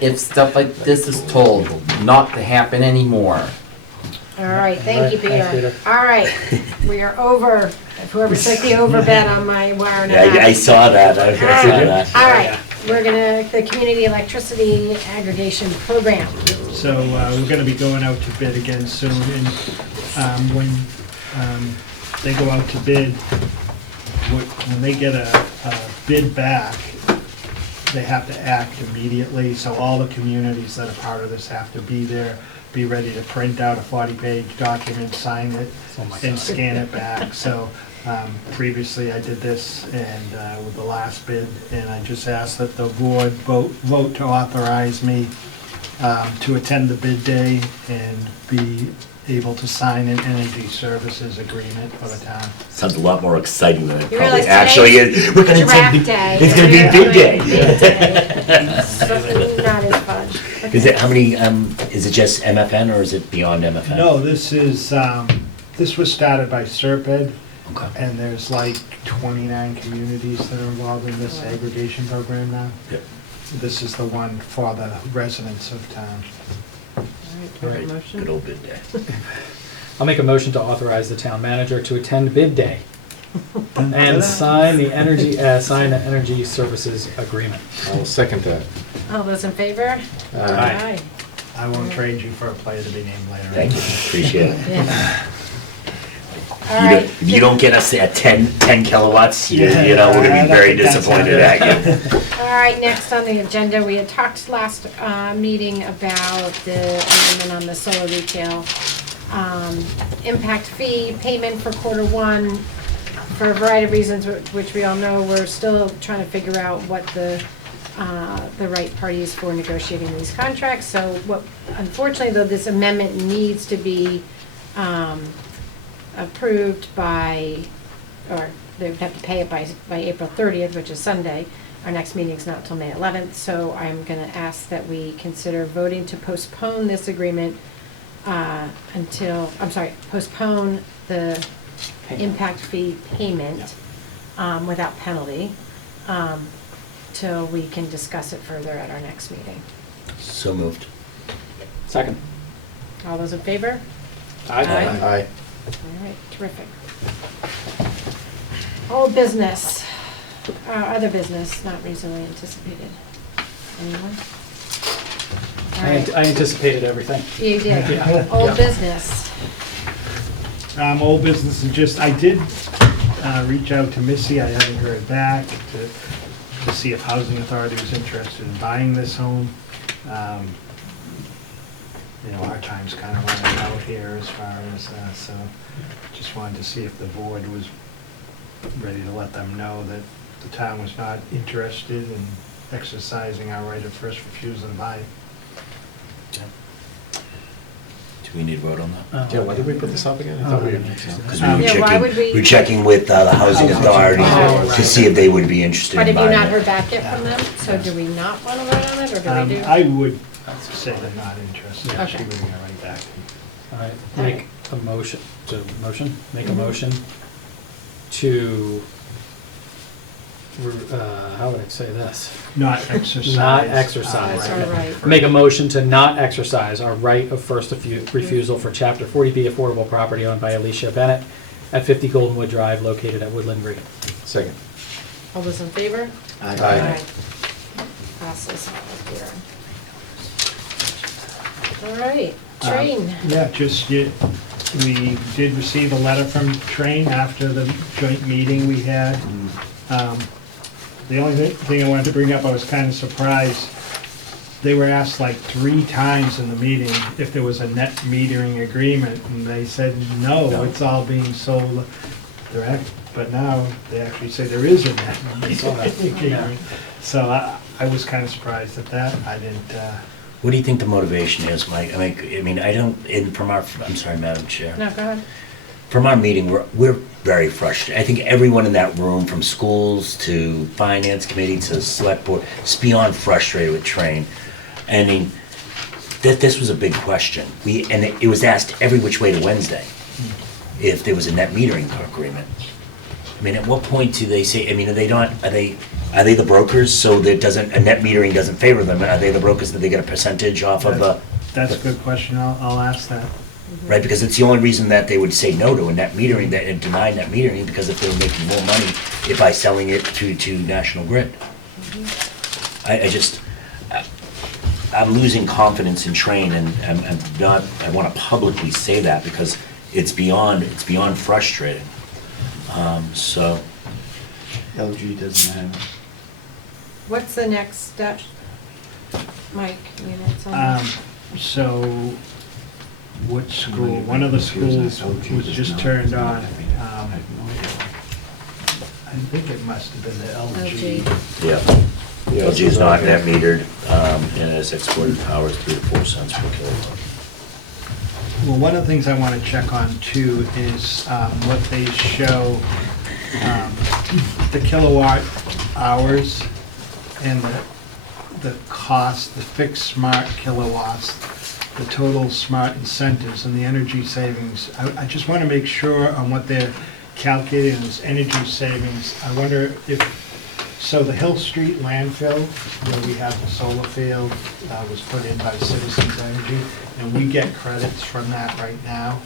if stuff like this is told not to happen anymore? All right, thank you, Thanks, Peter. Peter. All right, we are over. Whoever took the over bet on my wire and a half. Yeah, I saw that, I saw that. All right, we're gonna, the community electricity aggregation program. So we're going to be going out to bid again soon, and when they go out to bid, when they get a bid back, they have to act immediately, so all the communities that are part of this have to be there, be ready to print out a 40-page document, sign it, Oh my and God. scan it back. So previously, I did this and with the last bid, and I just asked that the board vote to authorize me to attend the bid day and be able to sign an energy services agreement for the town. Sounds a lot more exciting than it You probably realize actually today's is. We're gonna draft take, day. it's gonna be Yeah. big day. Bid day. Something not as fudge. Is it, how many, is it just MFN or is it beyond MFN? No, this is, this was started by Serped, Okay. and there's like 29 communities that are involved in this aggregation program now. Yep. This is the one for the residents of town. All Right, right, good motion. old bid day. I'll make a motion to authorize the town manager to attend bid day and sign the energy services agreement. I'll second that. All those in favor? Aye. I won't trade you for a player to be named later. Thank you, appreciate it. Yeah. All You right. don't- If you don't get us at 10 kilowatts, you Yeah, know, we're gonna be very that's disappointed not- at you. All right, next on the agenda, we had talked last meeting about the amendment on the solar retail impact fee payment for Q1. For a variety of reasons, which we all know, we're still trying to figure out what the right parties for negotiating these contracts. So what, unfortunately, though, this amendment needs to be approved by, or they would have to pay it by April 30th, which is Sunday. Our next meeting's not till May 11th, so I'm gonna ask that we consider voting to postpone this agreement postpone the impact fee payment without penalty till we can discuss it further at our next meeting. So moved. Second. All those in favor? Aye. Aye. All right, terrific. Old business, other business not reasonably anticipated. Anyone? All right, I anticipated everything. you did. Yeah. Old Yeah. business. Old business is just, I did reach out to Missy, I haven't heard back, to see if Housing Authority was interested in buying this home. our time's kind of running out here as far as, so just wanted to see if the board was ready to let them know that the town was not interested in exercising our right of first refusal to buy. Do we need to vote on that? Yeah, why did we put this up again? I thought we had. Because we were Yeah, why would checking, we- We're checking with the housing authority Oh. to see if they would be interested But in have you buying not heard it. back yet from them? So do we not want to vote on it, or do we do? I would say they're not interested. Okay. She would get right back. All right, make a motion, make a motion to, how would I say this? Not exercise. Not exercise. That's our right. Make a motion to not exercise our right of first refusal for Chapter 40B affordable property owned by Alicia Bennett at 50 Goldenwood Drive, located at Woodland Green. Second. All those in favor? Aye. Passes all here. All right, train. Yeah, we did receive a letter from Train after the joint meeting we had. The only thing I wanted to bring up, I was kind of surprised. They were asked like 3 times in the meeting if there was a net metering agreement, and they said, no, it's all being sold direct. But now they actually say there is a net metering agreement. So I was kind of surprised at that. I didn't, What do you think the motivation is, Mike? I mean, I don't, I'm sorry, Madam Chair. No, go ahead. From our meeting, we're very frustrated. I think everyone in that room, from schools to finance committee to select board, is beyond frustrated with Train. I mean, this was a big question. And it was asked every which way to Wednesday, if there was a net metering agreement. I mean, at what point do they say, I mean, are they the brokers, so that a net metering doesn't favor them? Are they the brokers that they get a percentage off of the? that's a good question. I'll ask that. Right, because it's the only reason that they would say no to a net metering, and deny net metering, because if they were making more money by selling it to National Grid. I'm losing confidence in Train, and I want to publicly say that because it's beyond frustrating. So. LG doesn't have. What's the next step? Mike, you know, it's on. So, what school, one of the schools was just turned on. I think it must have been the LG. Yeah. LG is not net metered, and has exported power 3 to 4 cents per kilowatt. Well, one of the things I want to check on too is what they show, the kilowatt hours and the cost, the fixed smart kilowatts, the total smart incentives and the energy savings. I just want to make sure on what they're calculating as energy savings. I wonder if, so the Hill Street landfill, where we have the solar field, was put in by Citizens Energy, and we get credits from that right now.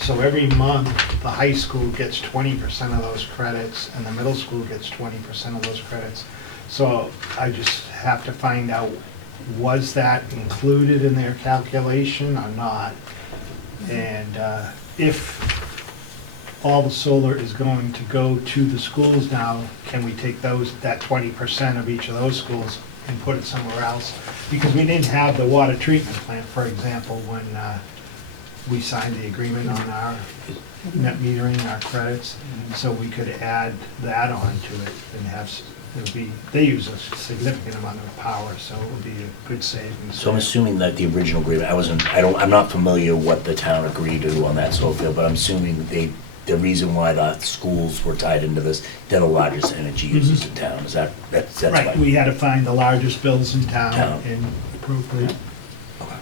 So every month, the high school gets 20% of those credits, and the middle school gets 20% of those credits. So I just have to find out, was that included in their calculation or not? And if all the solar is going to go to the schools now, can we take that 20% of each of those schools and put it somewhere else? Because we didn't have the water treatment plant, for example, when we signed the agreement on our net metering, our credits, so we could add that on to it and have, they use a significant amount of power, so it would be a good savings. So I'm assuming that the original agreement, I'm not familiar what the town agreed to on that solar field, but I'm assuming the reason why the schools were tied into this, they're the largest energy users in town, that's Right, why? we had to find the largest bills in town Town. and appropriate. Okay.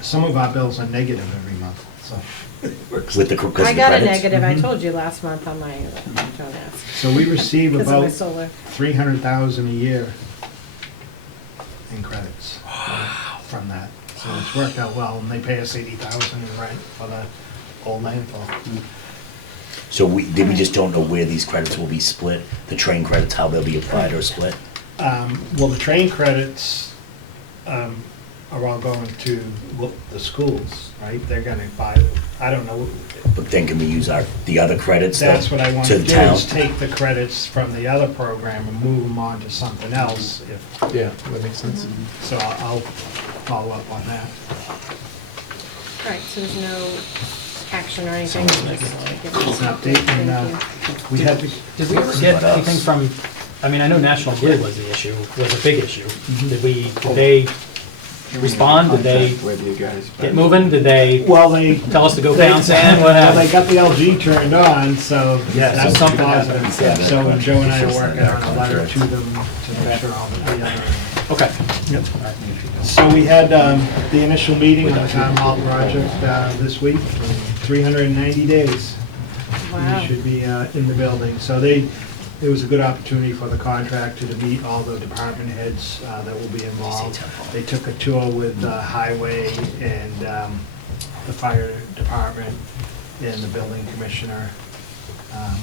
Some of our bills are negative every month, so. With the, because of the I got a credits? negative, I told you last month on my, don't ask. So we receive Because of my about solar. 300,000 a year in credits from that. So it's worked out well, and they pay us 80,000 in rent for the old landfill. So we just don't know where these credits will be split, the train credits, how they'll be applied or split? Well, the train credits are all going to the schools, right? They're gonna buy, I don't know. But then can we use the other credits That's what I want to to the do, town? is take the credits from the other program and move them on to something else, if, Yeah, that makes sense. so I'll follow up on that. All right, so there's no action or anything? Sounds just like give It's us- an update, and Thank we had to, Did we ever get anything from, I mean, I know National Grid was the issue, was a big issue. Did they respond? Did they With you guys. but- get moving? Did they well, they. tell us to go pound sand? What Well, they happened? got the LG turned on, so Yeah, that so was something positive. happened. So Joe and I are working on a letter to them to make sure all the other. Okay. Yep. So we had the initial meeting on the town hall project this week, 390 days. Wow. We should be in the building. So it was a good opportunity for the contractor to meet all the department heads that will be involved. They took a tour with the highway and the fire department and the building commissioner,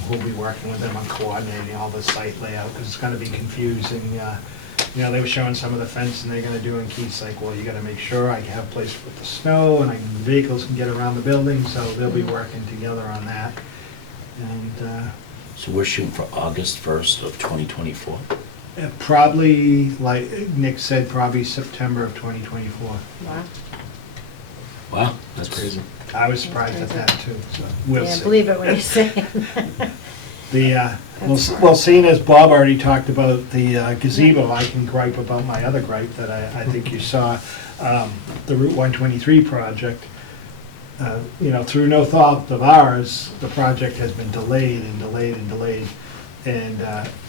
who'll be working with them on coordinating all the site layout, because it's gonna be confusing. You know, they were showing some of the fencing they're gonna do, and Keith's like, well, you gotta make sure I have a place to put the snow, and vehicles can get around the building, so they'll be working together on that. And So we're shooting for August 1st of 2024. probably, like Nick said, probably September of 2024. Wow. Wow, that's crazy. I was surprised at that too, so we'll Yeah, see. believe it when you say it. Well, seeing as Bob already talked about the gazebo, I can gripe about my other gripe that I think you saw, the Route 123 project. You know, through no fault of ours, the project has been delayed and delayed and delayed. And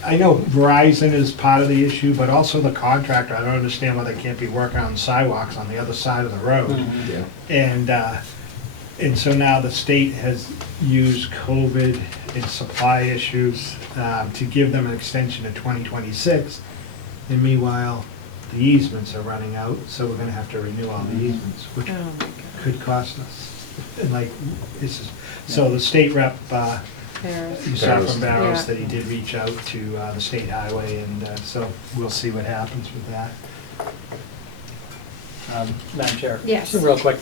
I know Verizon is part of the issue, but also the contractor, I don't understand why they can't be working on sidewalks on the other side of the road. Yeah. And so now the state has used COVID and supply issues to give them an extension to 2026. And meanwhile, the easements are running out, so we're gonna have to renew all the easements, which Oh, my God. could cost us. And like, this is, so the state rep, Paris. you saw Barrows. from Barrows Yeah. that he did reach out to the state highway, and so we'll see what happens with that. Madam Chair? Yes. Just a real quick,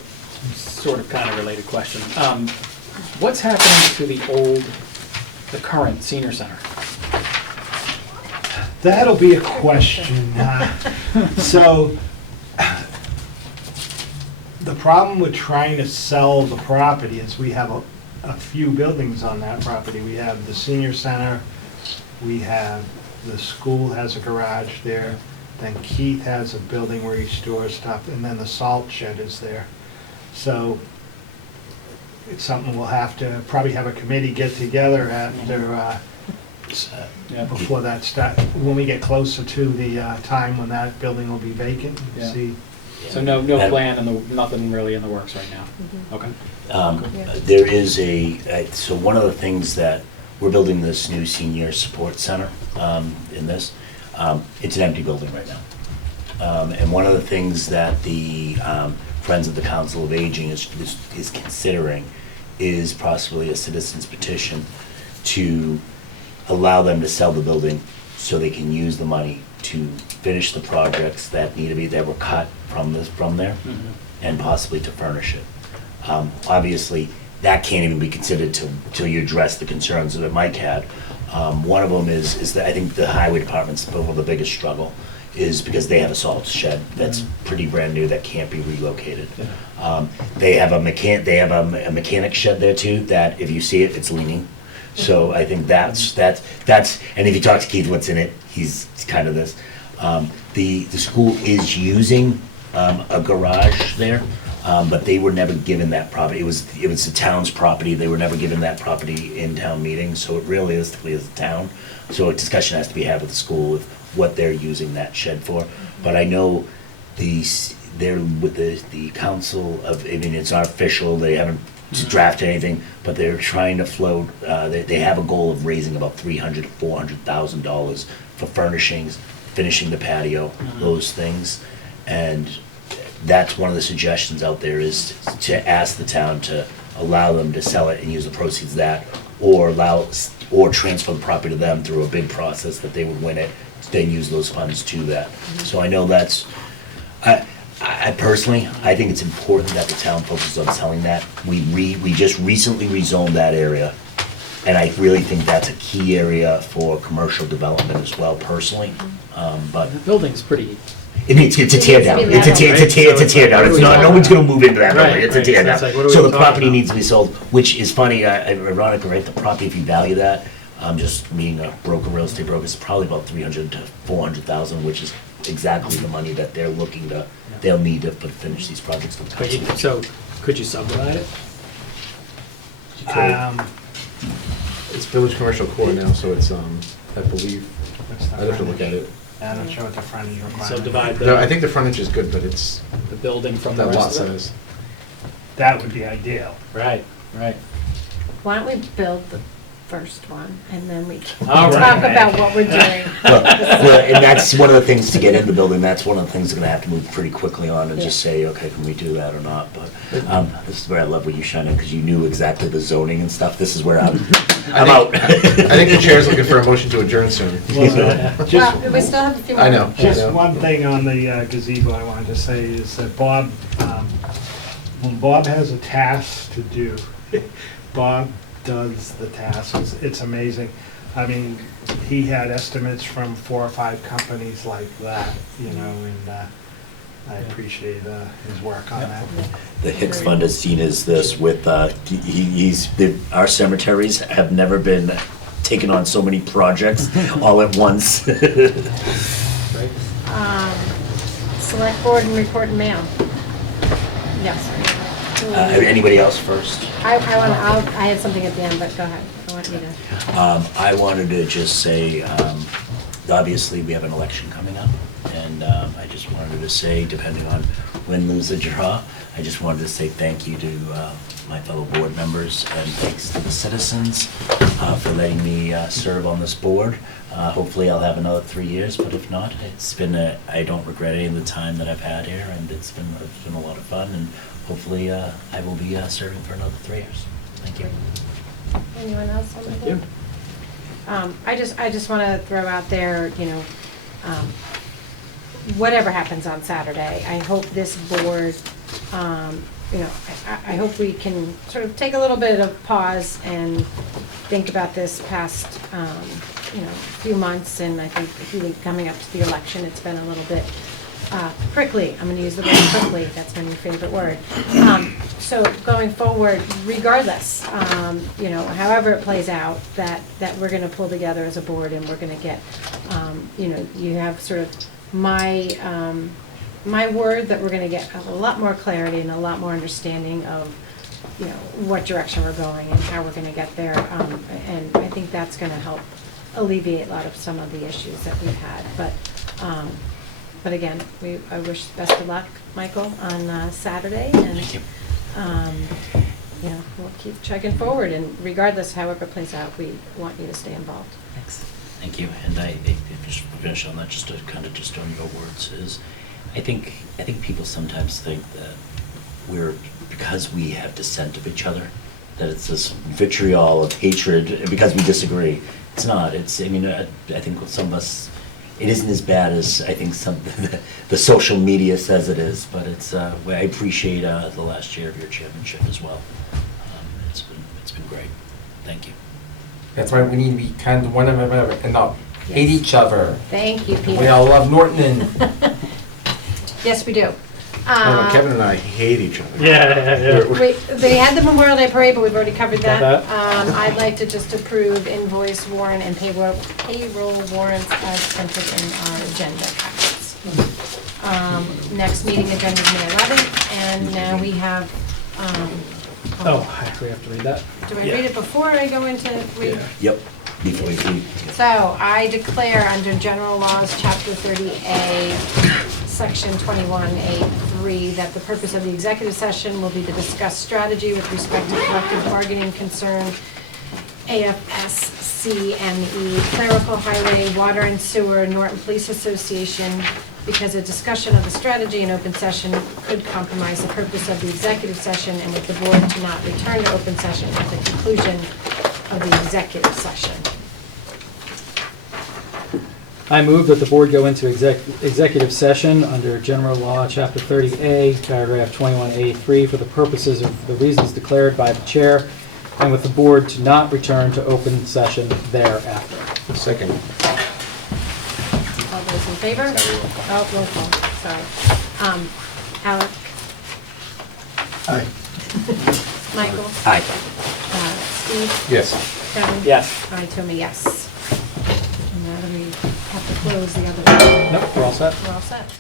sort of kind of related question. What's happening to the current senior center? That'll be a question. So, the problem with trying to sell the property is we have a few buildings on that property. We have the senior center, we have, the school has a garage there, then Keith has a building where he stores stuff, and then the salt shed is there. So, it's something we'll have to, probably have a committee get together after, Yeah. before that start, when we get closer to the time when that building will be vacant, Yeah. see. So no plan and nothing really in the works right now? Okay. Yeah. There is so one of the things that, we're building this new senior support center in this. It's an empty building right now. And one of the things that the Friends of the Council of Aging is considering is possibly a citizen's petition to allow them to sell the building so they can use the money to finish the projects that need to be, that were cut from there, and possibly to furnish it. Obviously, that can't even be considered till you address the concerns that Mike had. One of them is that I think the highway department's probably the biggest struggle, is because they have a salt shed that's pretty brand new that can't be relocated. They have a mechanic shed there too, that if you see it, it's leaning. So I think that's, and if you talk to Keith, what's in it, he's kind of this. The school is using a garage there, but they were never given that property. It was the town's property. They were never given that property in town meetings, so it realistically is the town. So a discussion has to be had with the school with what they're using that shed for. But I know they're with the council of, I mean, it's not official, they haven't drafted anything, but they're trying to float, they have a goal of raising about $300,000 to $400,000 for furnishings, finishing the patio, those things. And that's one of the suggestions out there, is to ask the town to allow them to sell it and use the proceeds of that, or transfer the property to them through a bid process that they would win it, then use those funds to that. So I know that's, I personally, I think it's important that the town focuses on selling that. We just recently rezoned that area, and I really think that's a key area for commercial development as well, personally. But The building's pretty It's a tear down. It needs It's to a be tear, level. it's a tear down. It's not, no one's gonna move into that building. Right, It's a right. tear So down. it's like, what are we So the talking property about? needs to be sold, which is funny, ironically, right? The property, if you value that, just being a broker, real estate broker, it's probably about 300 to 400,000, which is exactly the money that they're looking to, they'll need to finish these projects. with But you, council. so, could you subdivide it? It's Village Commercial Core now, so it's, I believe, What's the I'd have to look frontage? at it. I'm not sure what the frontage requirement. Subdivide No, I the, think the frontage is good, but it's the building from the that lot rest of it? size. That would be ideal. Right, right. Why don't we build the first one, and then we can All talk right. about what we're doing. Well, and that's one of the things to get in the building, that's one of the things they're gonna have to move pretty quickly on and just say, okay, can we do that or not? But, this is where I love when you shine in, because you knew exactly the zoning and stuff, this is where I'm out. I think the chair's looking for a motion to adjourn soon. Well, just, Well, we still have a few more. I know. just one thing on the gazebo I wanted to say is that Bob, when Bob has a task to do, Bob does the task. It's amazing. I mean, he had estimates from 4 or 5 companies like that, you know, and I appreciate his work on that. The Hicks Fund has seen as this with, our cemeteries have never been taken on so many projects all at once. Right. Select board and report and mail. Yes. Anybody else first? I had something at the end, but go ahead. I want you to. I wanted to just say, obviously, we have an election coming up, and I just wanted to say, depending on win, lose, or draw, I just wanted to say thank you to my fellow board members, and thanks to the citizens for letting me serve on this board. Hopefully, I'll have another 3 years, but if not, it's been I don't regret any of the time that I've had here, and it's been a lot of fun, and hopefully, I will be serving for another 3 years. Thank you. Anyone else on the board? I just want to throw out there, you know, whatever happens on Saturday, I hope this board, you know, I hope we can sort of take a little bit of pause and think about this past, you know, few months, and I think coming up to the election, it's been a little bit prickly. I'm going to use the word prickly. That's my new favorite word. So going forward, regardless, you know, however it plays out, that we're going to pull together as a board, and we're going to get, you know, you have sort of my word that we're going to get a lot more clarity and a lot more understanding of, you know, what direction we're going and how we're going to get there. And I think that's going to help alleviate a lot of some of the issues that we've had. But again, I wish best of luck, Michael, on Saturday, and Thank you. you know, we'll keep checking forward, and regardless, however it plays out, we want you to stay involved. Thanks. Thank you. And I just to finish on that, just to kind of just on your words, is I think people sometimes think that because we have dissent of each other, that it's this vitriol of hatred because we disagree. It's not. It's, I mean, I think with some of us, it isn't as bad as I think the social media says it is, but it's, I appreciate the last year of your chairmanship as well. It's been great. Thank you. That's why we need to be kind to one another and not hate each other. Thank you, Peter. We all love Norton and Yes, we do. Kevin and I hate each other. Yeah. They had the Memorial Day Parade, but we've already covered that. Got I'd like to just approve invoice warrant and payroll warrants as printed in our agenda packets. Next meeting agenda is May 11th, and now we have, We have to read that? do I read it before I go into read? Yep. Before you leave. So I declare under General Laws, Chapter 30A, Section 21A3, that the purpose of the executive session will be to discuss strategy with respect to collective bargaining concern, AFSCME, clerical highway, water and sewer, Norton Police Association, because a discussion of the strategy in open session could compromise the purpose of the executive session, and with the board to not return to open session at the conclusion of the executive session. I move that the board go into executive session under General Law, Chapter 30A, Paragraph 21A3, for the purposes of the reasons declared by the chair, and with the board to not return to open session thereafter. Second. All those in favor? Oh, roll call. sorry. Alec? Aye. Michael? Aye. Steve? Yes. Kevin? Yes. I, Tony, yes. And now we have to close the other one. Nope, we're all set. We're all set.